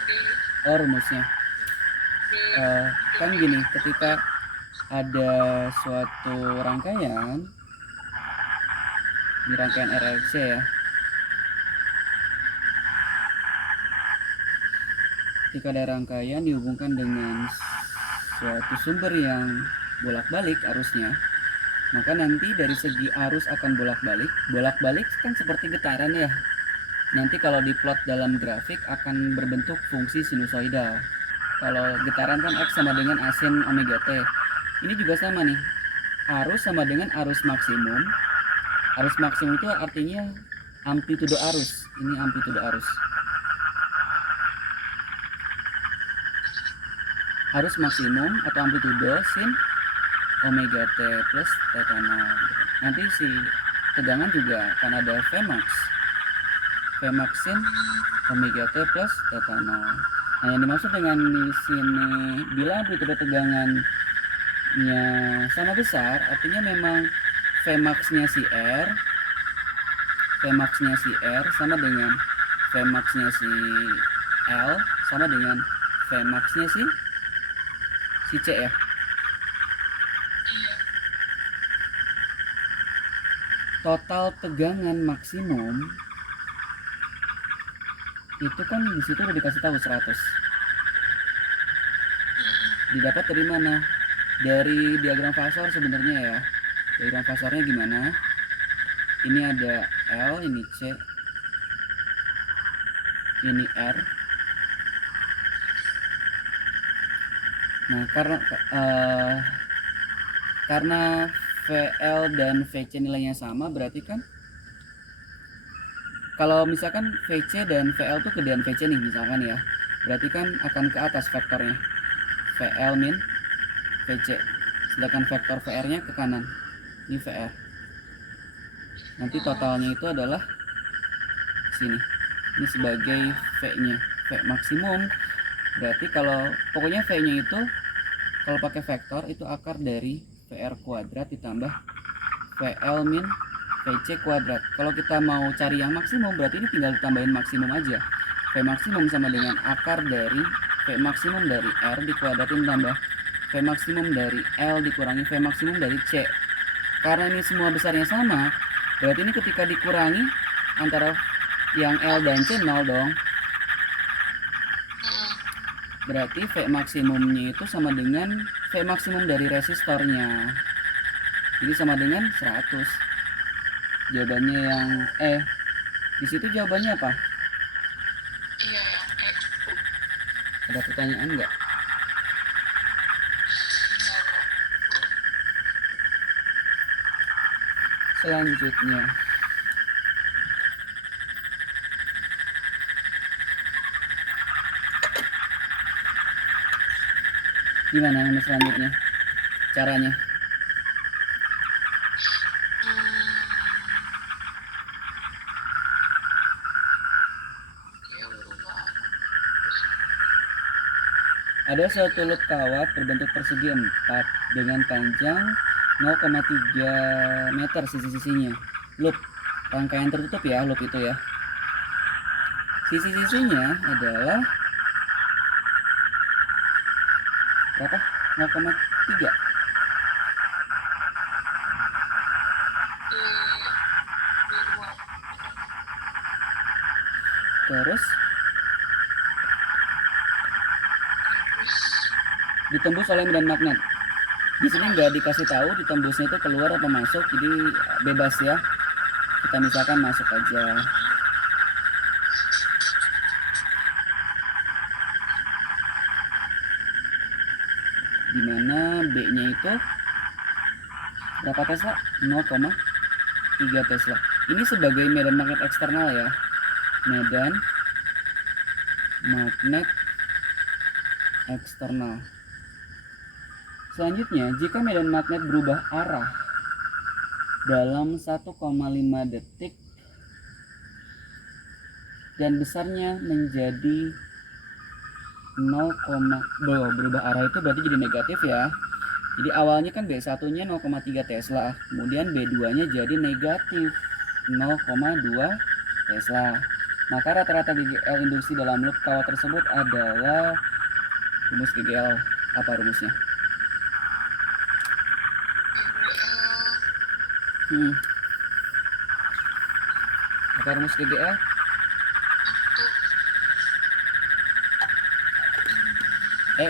di Oh, rumusnya. Kan gini, ketika ada suatu rangkaian, di rangkaian RLC ya, ketika ada rangkaian dihubungkan dengan suatu sumber yang bolak-balik arusnya, maka nanti dari segi arus akan bolak-balik kan seperti getaran ya. Nanti kalau diplot dalam grafik akan berbentuk fungsi sinusoidal. Kalau getaran kan X sama dengan asin omega T. Ini juga sama nih. Arus sama dengan arus maksimum. Arus maksimum itu artinya amplitude arus. Ini amplitude arus. Arus maksimum atau amplitude sin omega T plus theta 0. Nanti si tegangan juga akan ada Vmax. Vmax sin omega T plus theta 0. Nah, yang dimaksud dengan di sini bila amplitude tegangannya sama besar, artinya memang Vmax-nya si R, Vmax-nya si R sama dengan Vmax-nya si L sama dengan Vmax-nya si C ya. Total tegangan maksimum itu kan di situ udah dikasih tahu 100. Didapat dari mana? Dari diagram fasor sebenarnya ya. Diagram fasornya gimana? Ini ada L, ini C, ini R. Nah, karena VL dan VC nilainya sama, berarti kan kalau misalkan VC dan VL tuh gedean VC nih misalkan ya, berarti kan akan ke atas vektornya, VL min VC, sedangkan vektor VR nya ke kanan, ini VR. Nanti totalnya itu adalah sini, ini sebagai V nya, V maksimum. Berarti kalau pokoknya V nya itu kalau pakai vektor itu akar dari VR kuadrat ditambah VL min VC kuadrat. Kalau kita mau cari yang maksimum berarti ini tinggal ditambahin maksimum aja. V maksimum sama dengan akar dari V maksimum dari R dikuadratin tambah V maksimum dari L dikurangi V maksimum dari C. Karena ini semua besarnya sama, berarti ini ketika dikurangi antara yang L dan C 0 dong. Berarti V maksimumnya itu sama dengan V maksimum dari resistornya. Jadi sama dengan 100. Jawabannya yang di situ jawabannya apa? Iya, yang Ada pertanyaan nggak? Selanjutnya, gimana nomor selanjutnya? Caranya? Ada suatu loop kawat berbentuk persegi 4 dengan panjang 0,3 meter sisi-sisinya. Loop rangkaian tertutup ya, loop itu ya. Sisi-sisinya adalah berapa? 0,3. Terus ditembus oleh medan magnet. Di sini nggak dikasih tahu ditembusnya itu keluar atau masuk, jadi bebas ya. Kita misalkan masuk aja. Dimana B-nya itu berapa Tesla? 0,3 Tesla. Ini sebagai medan magnet eksternal ya. Medan magnet eksternal. Selanjutnya, jika medan magnet berubah arah dalam 1,5 detik dan besarnya menjadi 0, berubah arah itu berarti jadi negatif ya. Jadi awalnya kan B1-nya 0,3 Tesla, kemudian B2-nya jadi negatif 0,2 Tesla. Maka rata-rata GGL induksi dalam loop kawat tersebut adalah rumus GGL. Apa rumusnya? Apa rumus GGL?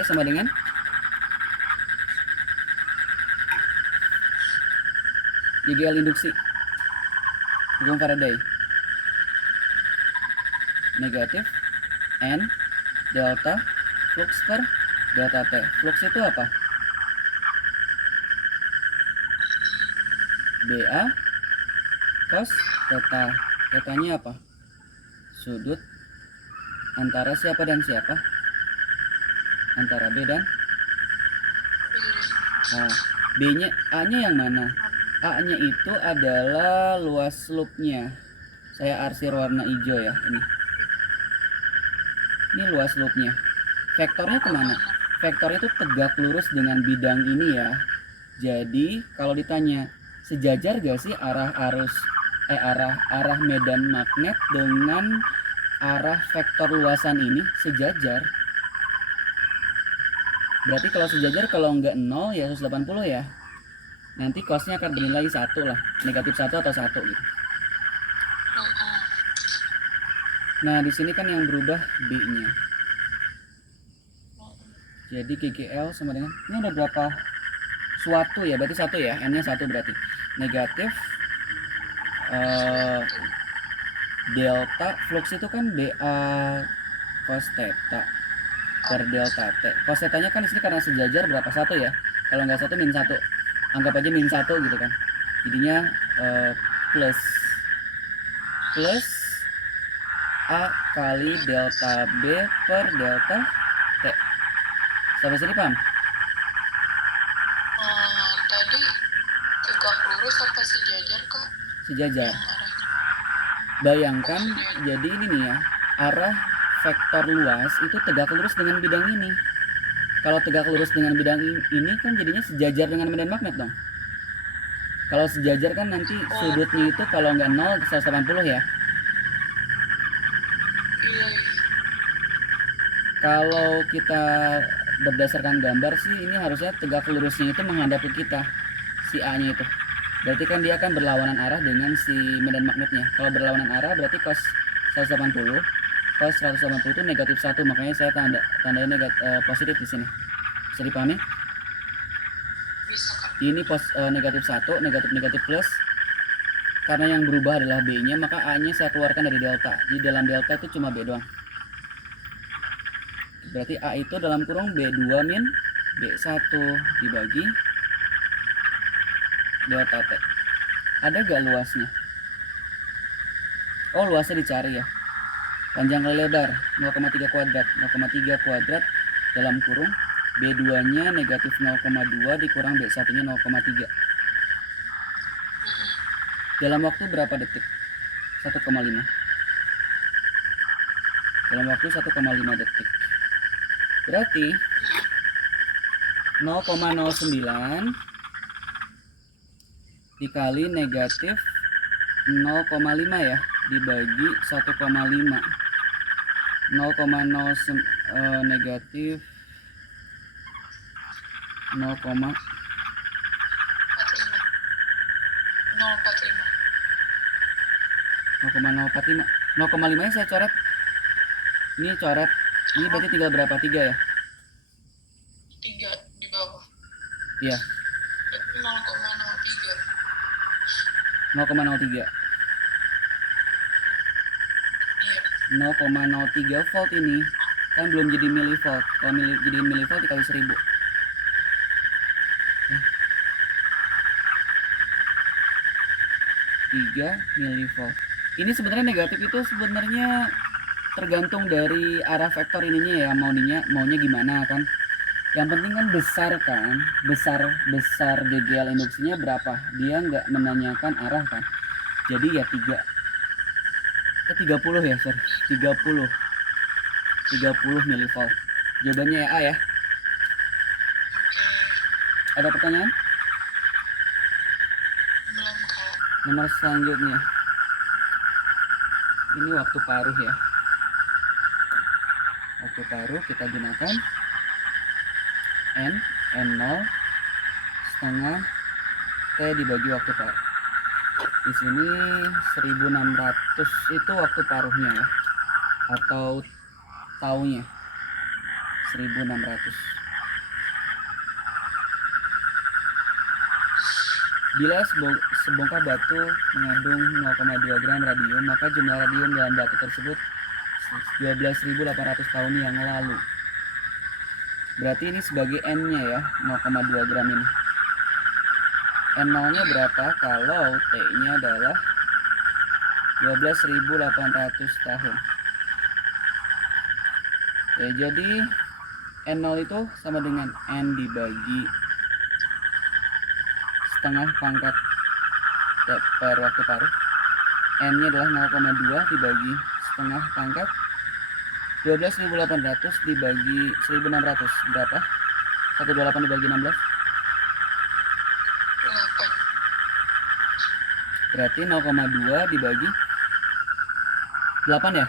Sama dengan GGL induksi, hukum Faraday, negatif N delta flux per delta T. Flux itu apa? BA cos theta. Theta-nya apa? Sudut antara siapa dan siapa? Antara B dan A. B-nya, A-nya yang mana? A-nya itu adalah luas loopnya. Saya arsir warna hijau ya, ini. Ini luas loopnya. Vektornya kemana? Vektor itu tegak lurus dengan bidang ini ya. Jadi kalau ditanya sejajar gak sih arah arah medan magnet dengan arah vektor luasan ini? Sejajar. Berarti kalau sejajar, kalau enggak 0 ya 180 ya. Nanti cosnya akan bernilai 1 lah, negatif 1 atau 1 gitu. Nah di sini kan yang berubah B-nya. Jadi GGL sama dengan, ini ada berapa suatu ya, berarti satu ya, n nya satu berarti negatif delta flux itu kan BA cos theta per delta T. Cos theta-nya kan di sini karena sejajar berapa, satu ya, kalau nggak satu min satu, anggap aja min satu gitu kan, jadinya plus A kali delta B per delta T. Sampai sini paham? Tadi tegak lurus apa sejajar kak? Sejajar. Yang arahnya. Bayangkan jadi ini nih ya, arah vektor luas itu tegak lurus dengan bidang ini. Kalau tegak lurus dengan bidang ini kan jadinya sejajar dengan medan magnet dong. Kalau sejajar kan nanti sudutnya itu kalau nggak 0 180 ya. Iya. Kalau kita berdasarkan gambar sih ini harusnya tegak lurusnya itu menghadap ke kita, si A nya itu. Berarti kan dia akan berlawanan arah dengan si medan magnetnya. Kalau berlawanan arah berarti cos 180. Cos 180 itu negatif 1, makanya saya tandain positif di sini. Bisa dipahami? Bisa kak. Ini negatif 1, negatif plus. Karena yang berubah adalah B-nya, maka A-nya saya keluarkan dari delta. Jadi dalam delta itu cuma B doang. Berarti A itu dalam kurung B2 min B1 dibagi delta T. Ada gak luasnya? Oh, luasnya dicari ya. Panjang kali lebar 0,3 kuadrat. 0,3 kuadrat dalam kurung B2 nya negatif 0,2 dikurang B1 nya 0,3. Dalam waktu berapa detik? 1,5. Dalam waktu 1,5 detik. Berarti 0,09 dikali negatif 0,5 ya, dibagi 1,5. 0,0 negatif 0,045. 0,5 nya saya coret. Ini coret. Ini berarti tinggal berapa? 3 ya? 3 di bawah. Iya. 0,03. 0,03. Iya. 0,03 volt ini kan belum jadi milivolt. Kalau jadi milivolt dikali 1000. 3 milivolt. Ini sebenarnya negatif itu sebenarnya tergantung dari arah vektor ininya ya, maunya gimana kan. Yang penting kan besar GGL induksinya berapa, dia nggak menanyakan arah kan. Jadi ya 30 ya, sorry, 30 milivolt. Jawabannya ya A ya. Ada pertanyaan? Belum kak. Nomor selanjutnya, ini waktu paruh ya. Waktu paruh kita gunakan N0 setengah T dibagi waktu paruh. Di sini 1600 itu waktu paruhnya ya, atau taunya 1600. Bila sebongkah batu mengandung 0,2 gram radium, maka jumlah radium dalam batu tersebut 12.800 tahun yang lalu. Berarti ini sebagai N-nya ya, 0,2 gram ini. N0-nya berapa kalau T-nya adalah 12.800 tahun. Ya, jadi N0 itu sama dengan N dibagi setengah pangkat T per waktu paruh. N-nya adalah 0,2 dibagi setengah pangkat 12.800 dibagi 1.600 berapa? 128 dibagi 16 8. berarti 0,2 dibagi 8 ya?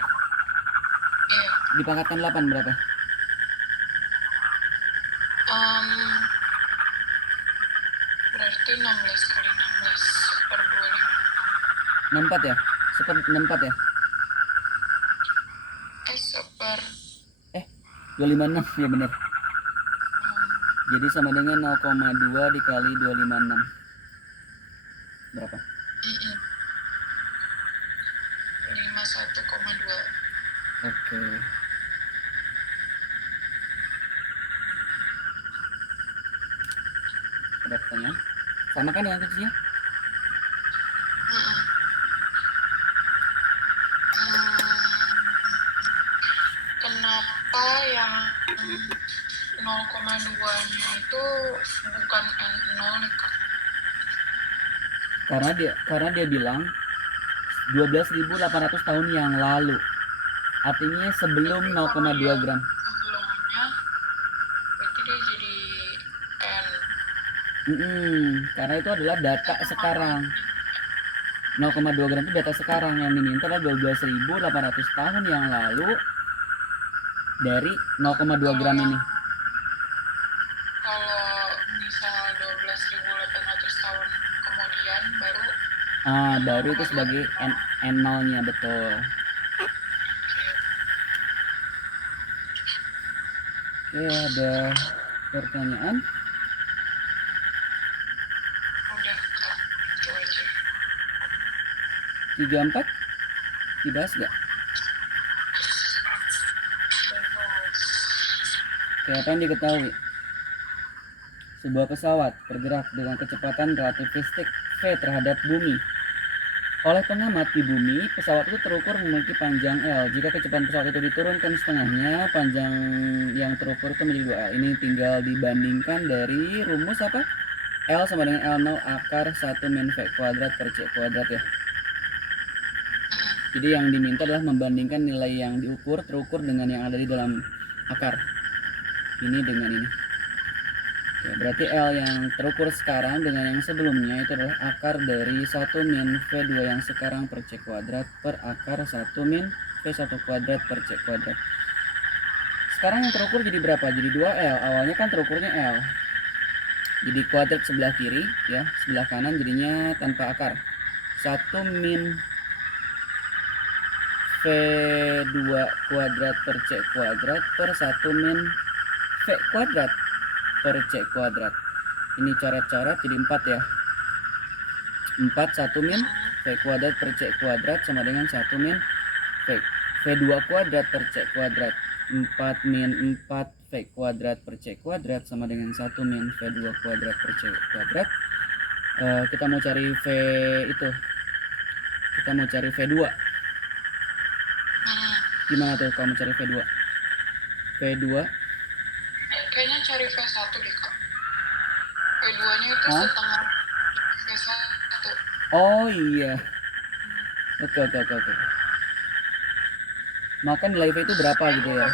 Iya. Dipangkatkan 8 berapa? Berarti 16 kali 16 per 25. 64 ya? 64 ya? Seper 256 ya bener. Jadi sama dengan 0,2 dikali 256. Berapa? 51,2. Oke. Ada pertanyaan? Sama kan dengan kuncinya? Mm-mm. Kenapa yang 0,2-nya itu bukan N0 nih Kak? Karena dia bilang 12.800 tahun yang lalu. Artinya sebelum 0,2 gram. Sebelumnya berarti dia jadi N. Karena itu adalah data sekarang. 0,2 gram itu data sekarang, yang diminta adalah 12.800 tahun yang lalu dari 0,2 gram ini. Kalau misal 12.800 tahun kemudian Baru itu sebagai N0 nya, betul. Oke, ada pertanyaan? Udah Kak, itu aja. 34 dibahas gak? Oke, apa yang diketahui? Sebuah pesawat bergerak dengan kecepatan relativistik V terhadap bumi. Oleh pengamat di bumi, pesawat itu terukur memiliki panjang L. Jika kecepatan pesawat itu diturunkan setengahnya, panjang yang terukur itu menjadi 2L. Ini tinggal dibandingkan dari rumus apa? L sama dengan L0 akar 1 min V kuadrat per C kuadrat ya. Jadi yang diminta adalah membandingkan nilai yang diukur terukur dengan yang ada di dalam akar. Ini dengan ini. Oke, berarti L yang terukur sekarang dengan yang sebelumnya itu adalah akar dari 1 min V2 yang sekarang per C kuadrat per akar 1 min V1 kuadrat per C kuadrat. Sekarang yang terukur jadi berapa? Jadi 2L. Awalnya kan terukurnya L. Jadi kuadrat sebelah kiri ya, sebelah kanan jadinya tanpa akar. 1 min V2 kuadrat per C kuadrat per 1 min V kuadrat per C kuadrat. Ini coret-coret jadi 4 ya. 4 1 min V kuadrat per C kuadrat sama dengan 1 min V2 kuadrat per C kuadrat. 4 min 4 V kuadrat per C kuadrat sama dengan 1 min V2 kuadrat per C kuadrat. Kita mau cari V itu. Kita mau cari V2. Gimana tuh kalau mau cari V2? V2 kayaknya cari V1 deh Kak. V2-nya itu setengah V1. Oh iya. Oke. Maka nilai V itu berapa gitu ya?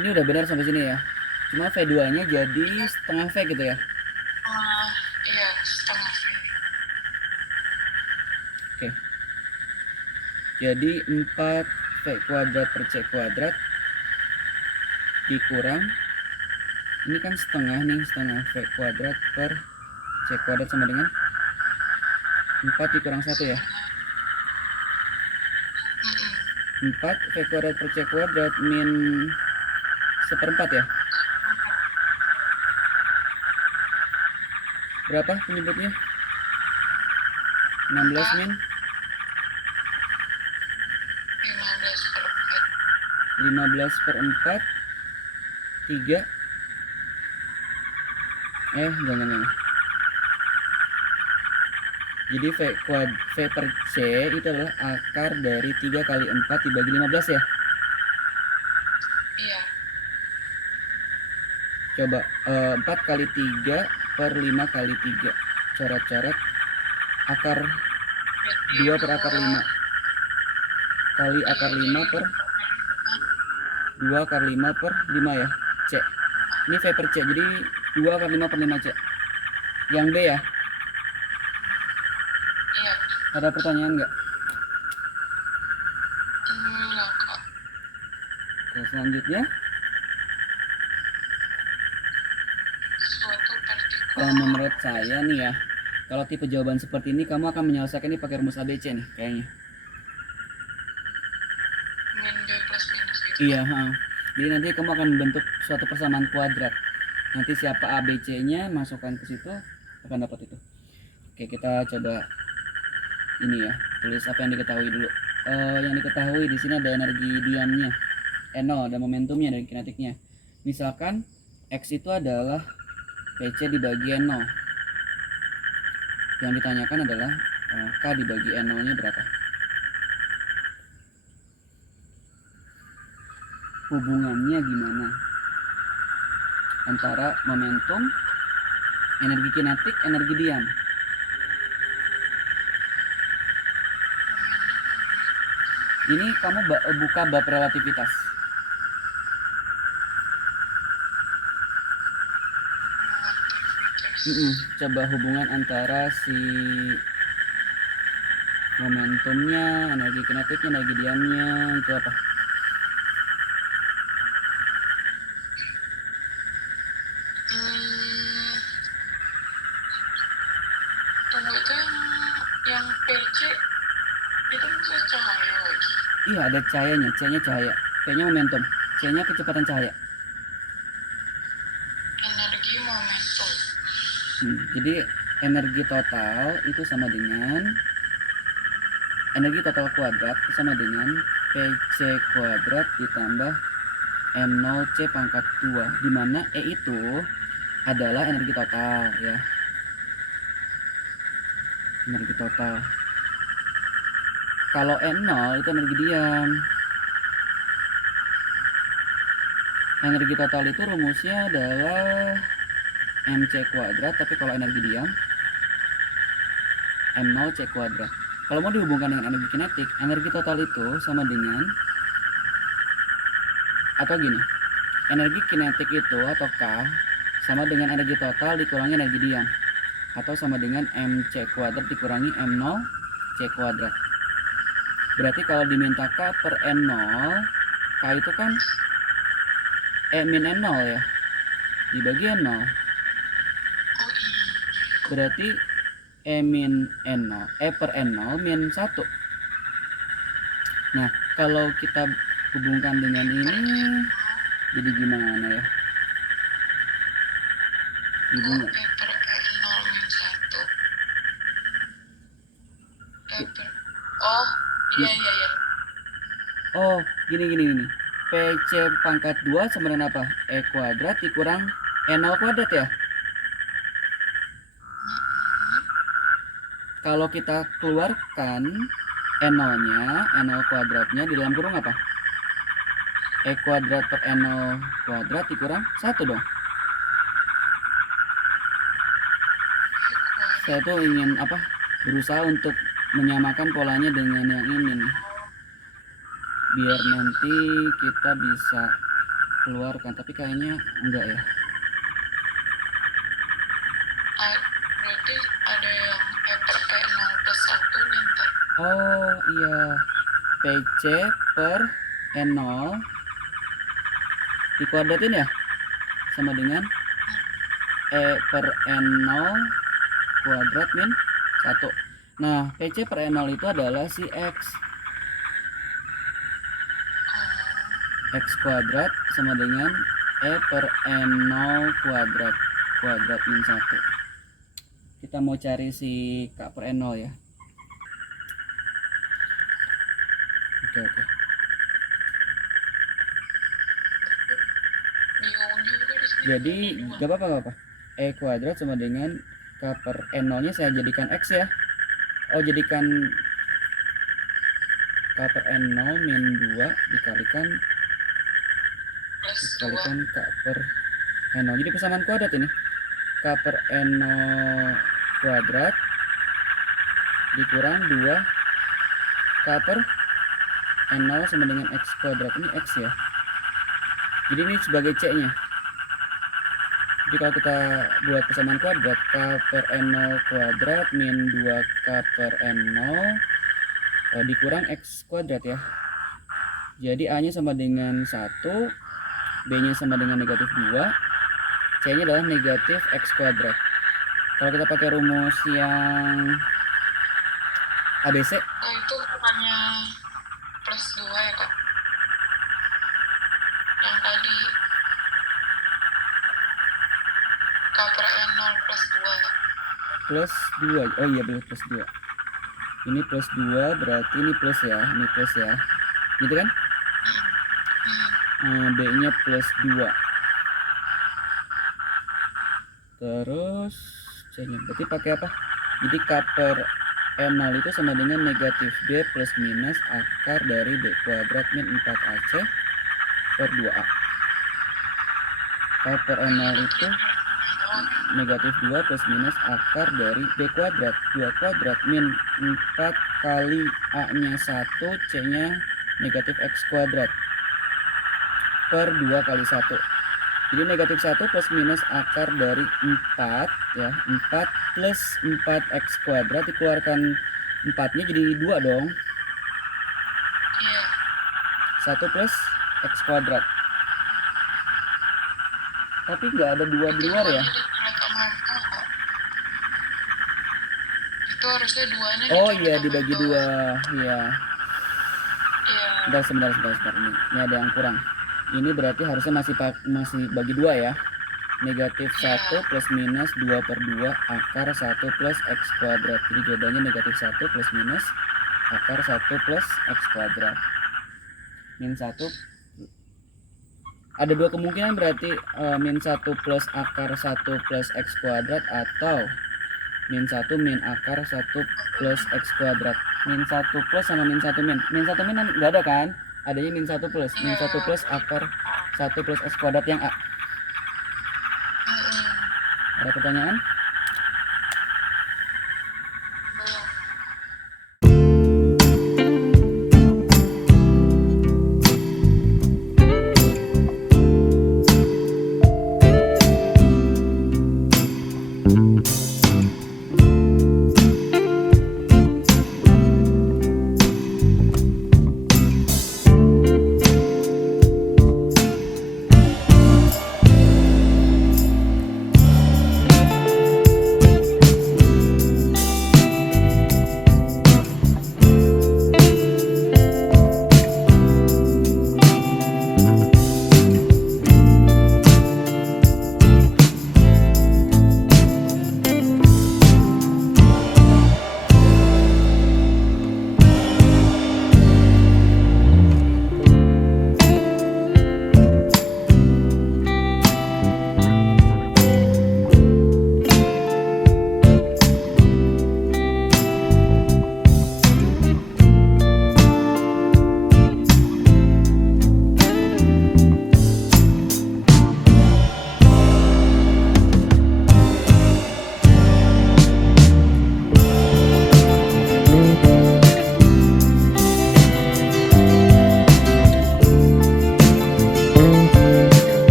Ini udah benar sampai sini ya. Cuma V2-nya jadi setengah V gitu ya. Iya, setengah V. Oke. Jadi 4 V kuadrat per C kuadrat dikurang, ini kan setengah nih, setengah V kuadrat per C kuadrat sama dengan 4 dikurang 1 ya. 4 V kuadrat per C kuadrat min 1/4 ya. Berapa penyebutnya? 16 min 15/4 3 jangan ini. Jadi V per C itu adalah akar dari 3 kali 4 dibagi 15 ya. Iya. Coba 4 kali 3 per 5 kali 3. Coret-coret akar 2 per akar 5 kali akar 5 per 2 akar 5 per 5 ya, C. Ini V per C, jadi 2 akar 5 per 5 C. Yang B ya. Iya. Ada pertanyaan nggak? Enggak Kak. Oke, selanjutnya. Suatu partikel. Kalau menurut saya nih ya, kalau tipe jawaban seperti ini kamu akan menyelesaikan ini pakai rumus ABC nih kayaknya. Min B plus minus gitu. Iya, Jadi nanti kamu akan membentuk suatu persamaan kuadrat. Nanti siapa A, B, C-nya masukkan ke situ akan dapat itu. Oke, kita coba ini ya, tulis apa yang diketahui dulu. Yang diketahui di sini ada energi diamnya N0 dan momentumnya dan kinetiknya. Misalkan X itu adalah PC dibagi N0. Yang ditanyakan adalah K dibagi N0 nya berapa. Hubungannya gimana antara momentum, energi kinetik, energi diam. Ini kamu buka bab relativitas. Coba hubungan antara si momentumnya, energi kinetiknya, energi diamnya itu apa? Tunggu, itu yang PC itu bisa cahaya lagi. Iya, ada cahayanya, C-nya cahaya, P-nya momentum, C-nya kecepatan cahaya. Energi momentum. Jadi energi total itu sama dengan energi total kuadrat itu sama dengan PC kuadrat ditambah M0C pangkat 2, dimana E itu adalah energi total ya, energi total. Kalau N0 itu energi diam. Energi total itu rumusnya adalah MC kuadrat, tapi kalau energi diam M0C kuadrat. Kalau mau dihubungkan dengan energi kinetik, energi total itu sama dengan, atau gini, energi kinetik itu atau K sama dengan energi total dikurangi energi diam, atau sama dengan MC kuadrat dikurangi M0C kuadrat. Berarti kalau diminta K per N0, K itu kan E min N0 ya, dibagi N0. Berarti E min N0, E per N0 min 1. Nah, kalau kita hubungkan dengan ini, jadi gimana ya? Hubungan. E per N0 min 1. Oh, iya. Oh, gini. PC pangkat 2 sama dengan apa? E kuadrat dikurang N0 kuadrat ya? Kalau kita keluarkan N0-nya, N0 kuadratnya di dalam kurung apa? E kuadrat per N0 kuadrat dikurang 1 dong. Saya tuh ingin apa? Berusaha untuk menyamakan polanya dengan yang ini nih. Biar nanti kita bisa keluarkan, tapi kayaknya enggak ya. Berarti ada yang E per P0 plus 1 nih ntar. Oh iya, PC per N0 dikuadratin ya, sama dengan E per N0 kuadrat min 1. Nah, PC per N0 itu adalah si X. X kuadrat sama dengan E per N0 kuadrat min 1. Kita mau cari si K per N0 ya. Oke. Jadi gak apa-apa. E kuadrat sama dengan K per N0 nya saya jadikan X ya. Oh, jadikan K per N0 min 2 dikalikan K per N0. Jadi persamaan kuadrat ini. K per N0 kuadrat dikurang 2 K per N0 sama dengan X kuadrat. Ini X ya. Jadi ini sebagai C nya. Jadi kalau kita buat persamaan kuadrat, K per N0 kuadrat min 2K per N0 dikurang X kuadrat ya. Jadi A nya sama dengan 1, B nya sama dengan negatif 2, C nya adalah negatif X kuadrat. Kalau kita pakai rumus yang ABC, Nah, itu bukannya plus 2 ya kak? Yang K per N0 plus 2. Plus 2. Oh iya benar plus 2. Ini plus 2 berarti ini plus ya. Ini plus ya. Gitu kan? B-nya plus 2. Terus C-nya berarti pakai apa? Jadi K per N0 itu sama dengan negatif B plus minus akar dari B kuadrat min 4AC per 2A. K per N0 itu negatif 2 plus minus akar dari B kuadrat 2 kuadrat min 4 kali A-nya 1, C-nya negatif X kuadrat per 2 kali 1. Jadi negatif 1 plus minus akar dari 4 ya, 4 plus 4x kuadrat dikeluarkan 4-nya jadi 2 dong. Iya. 1 plus x kuadrat. Tapi nggak ada 2 di luar ya. Itu harusnya 2-nya Oh iya dibagi 2. Iya. Iya. Sebentar. Ini ada yang kurang. Ini berarti harusnya masih bagi 2 ya. Negatif 1 plus minus 2 per 2 akar 1 plus x kuadrat. Jadi jawabannya negatif 1 plus minus akar 1 plus x kuadrat. Min 1. Ada 2 kemungkinan berarti min 1 plus akar 1 plus x kuadrat atau min 1 min akar 1 plus x kuadrat. Min 1 plus sama min 1 min. Min 1 min nggak ada kan? Adanya min 1 plus. Min 1 plus akar 1 plus x kuadrat yang A. Ada pertanyaan?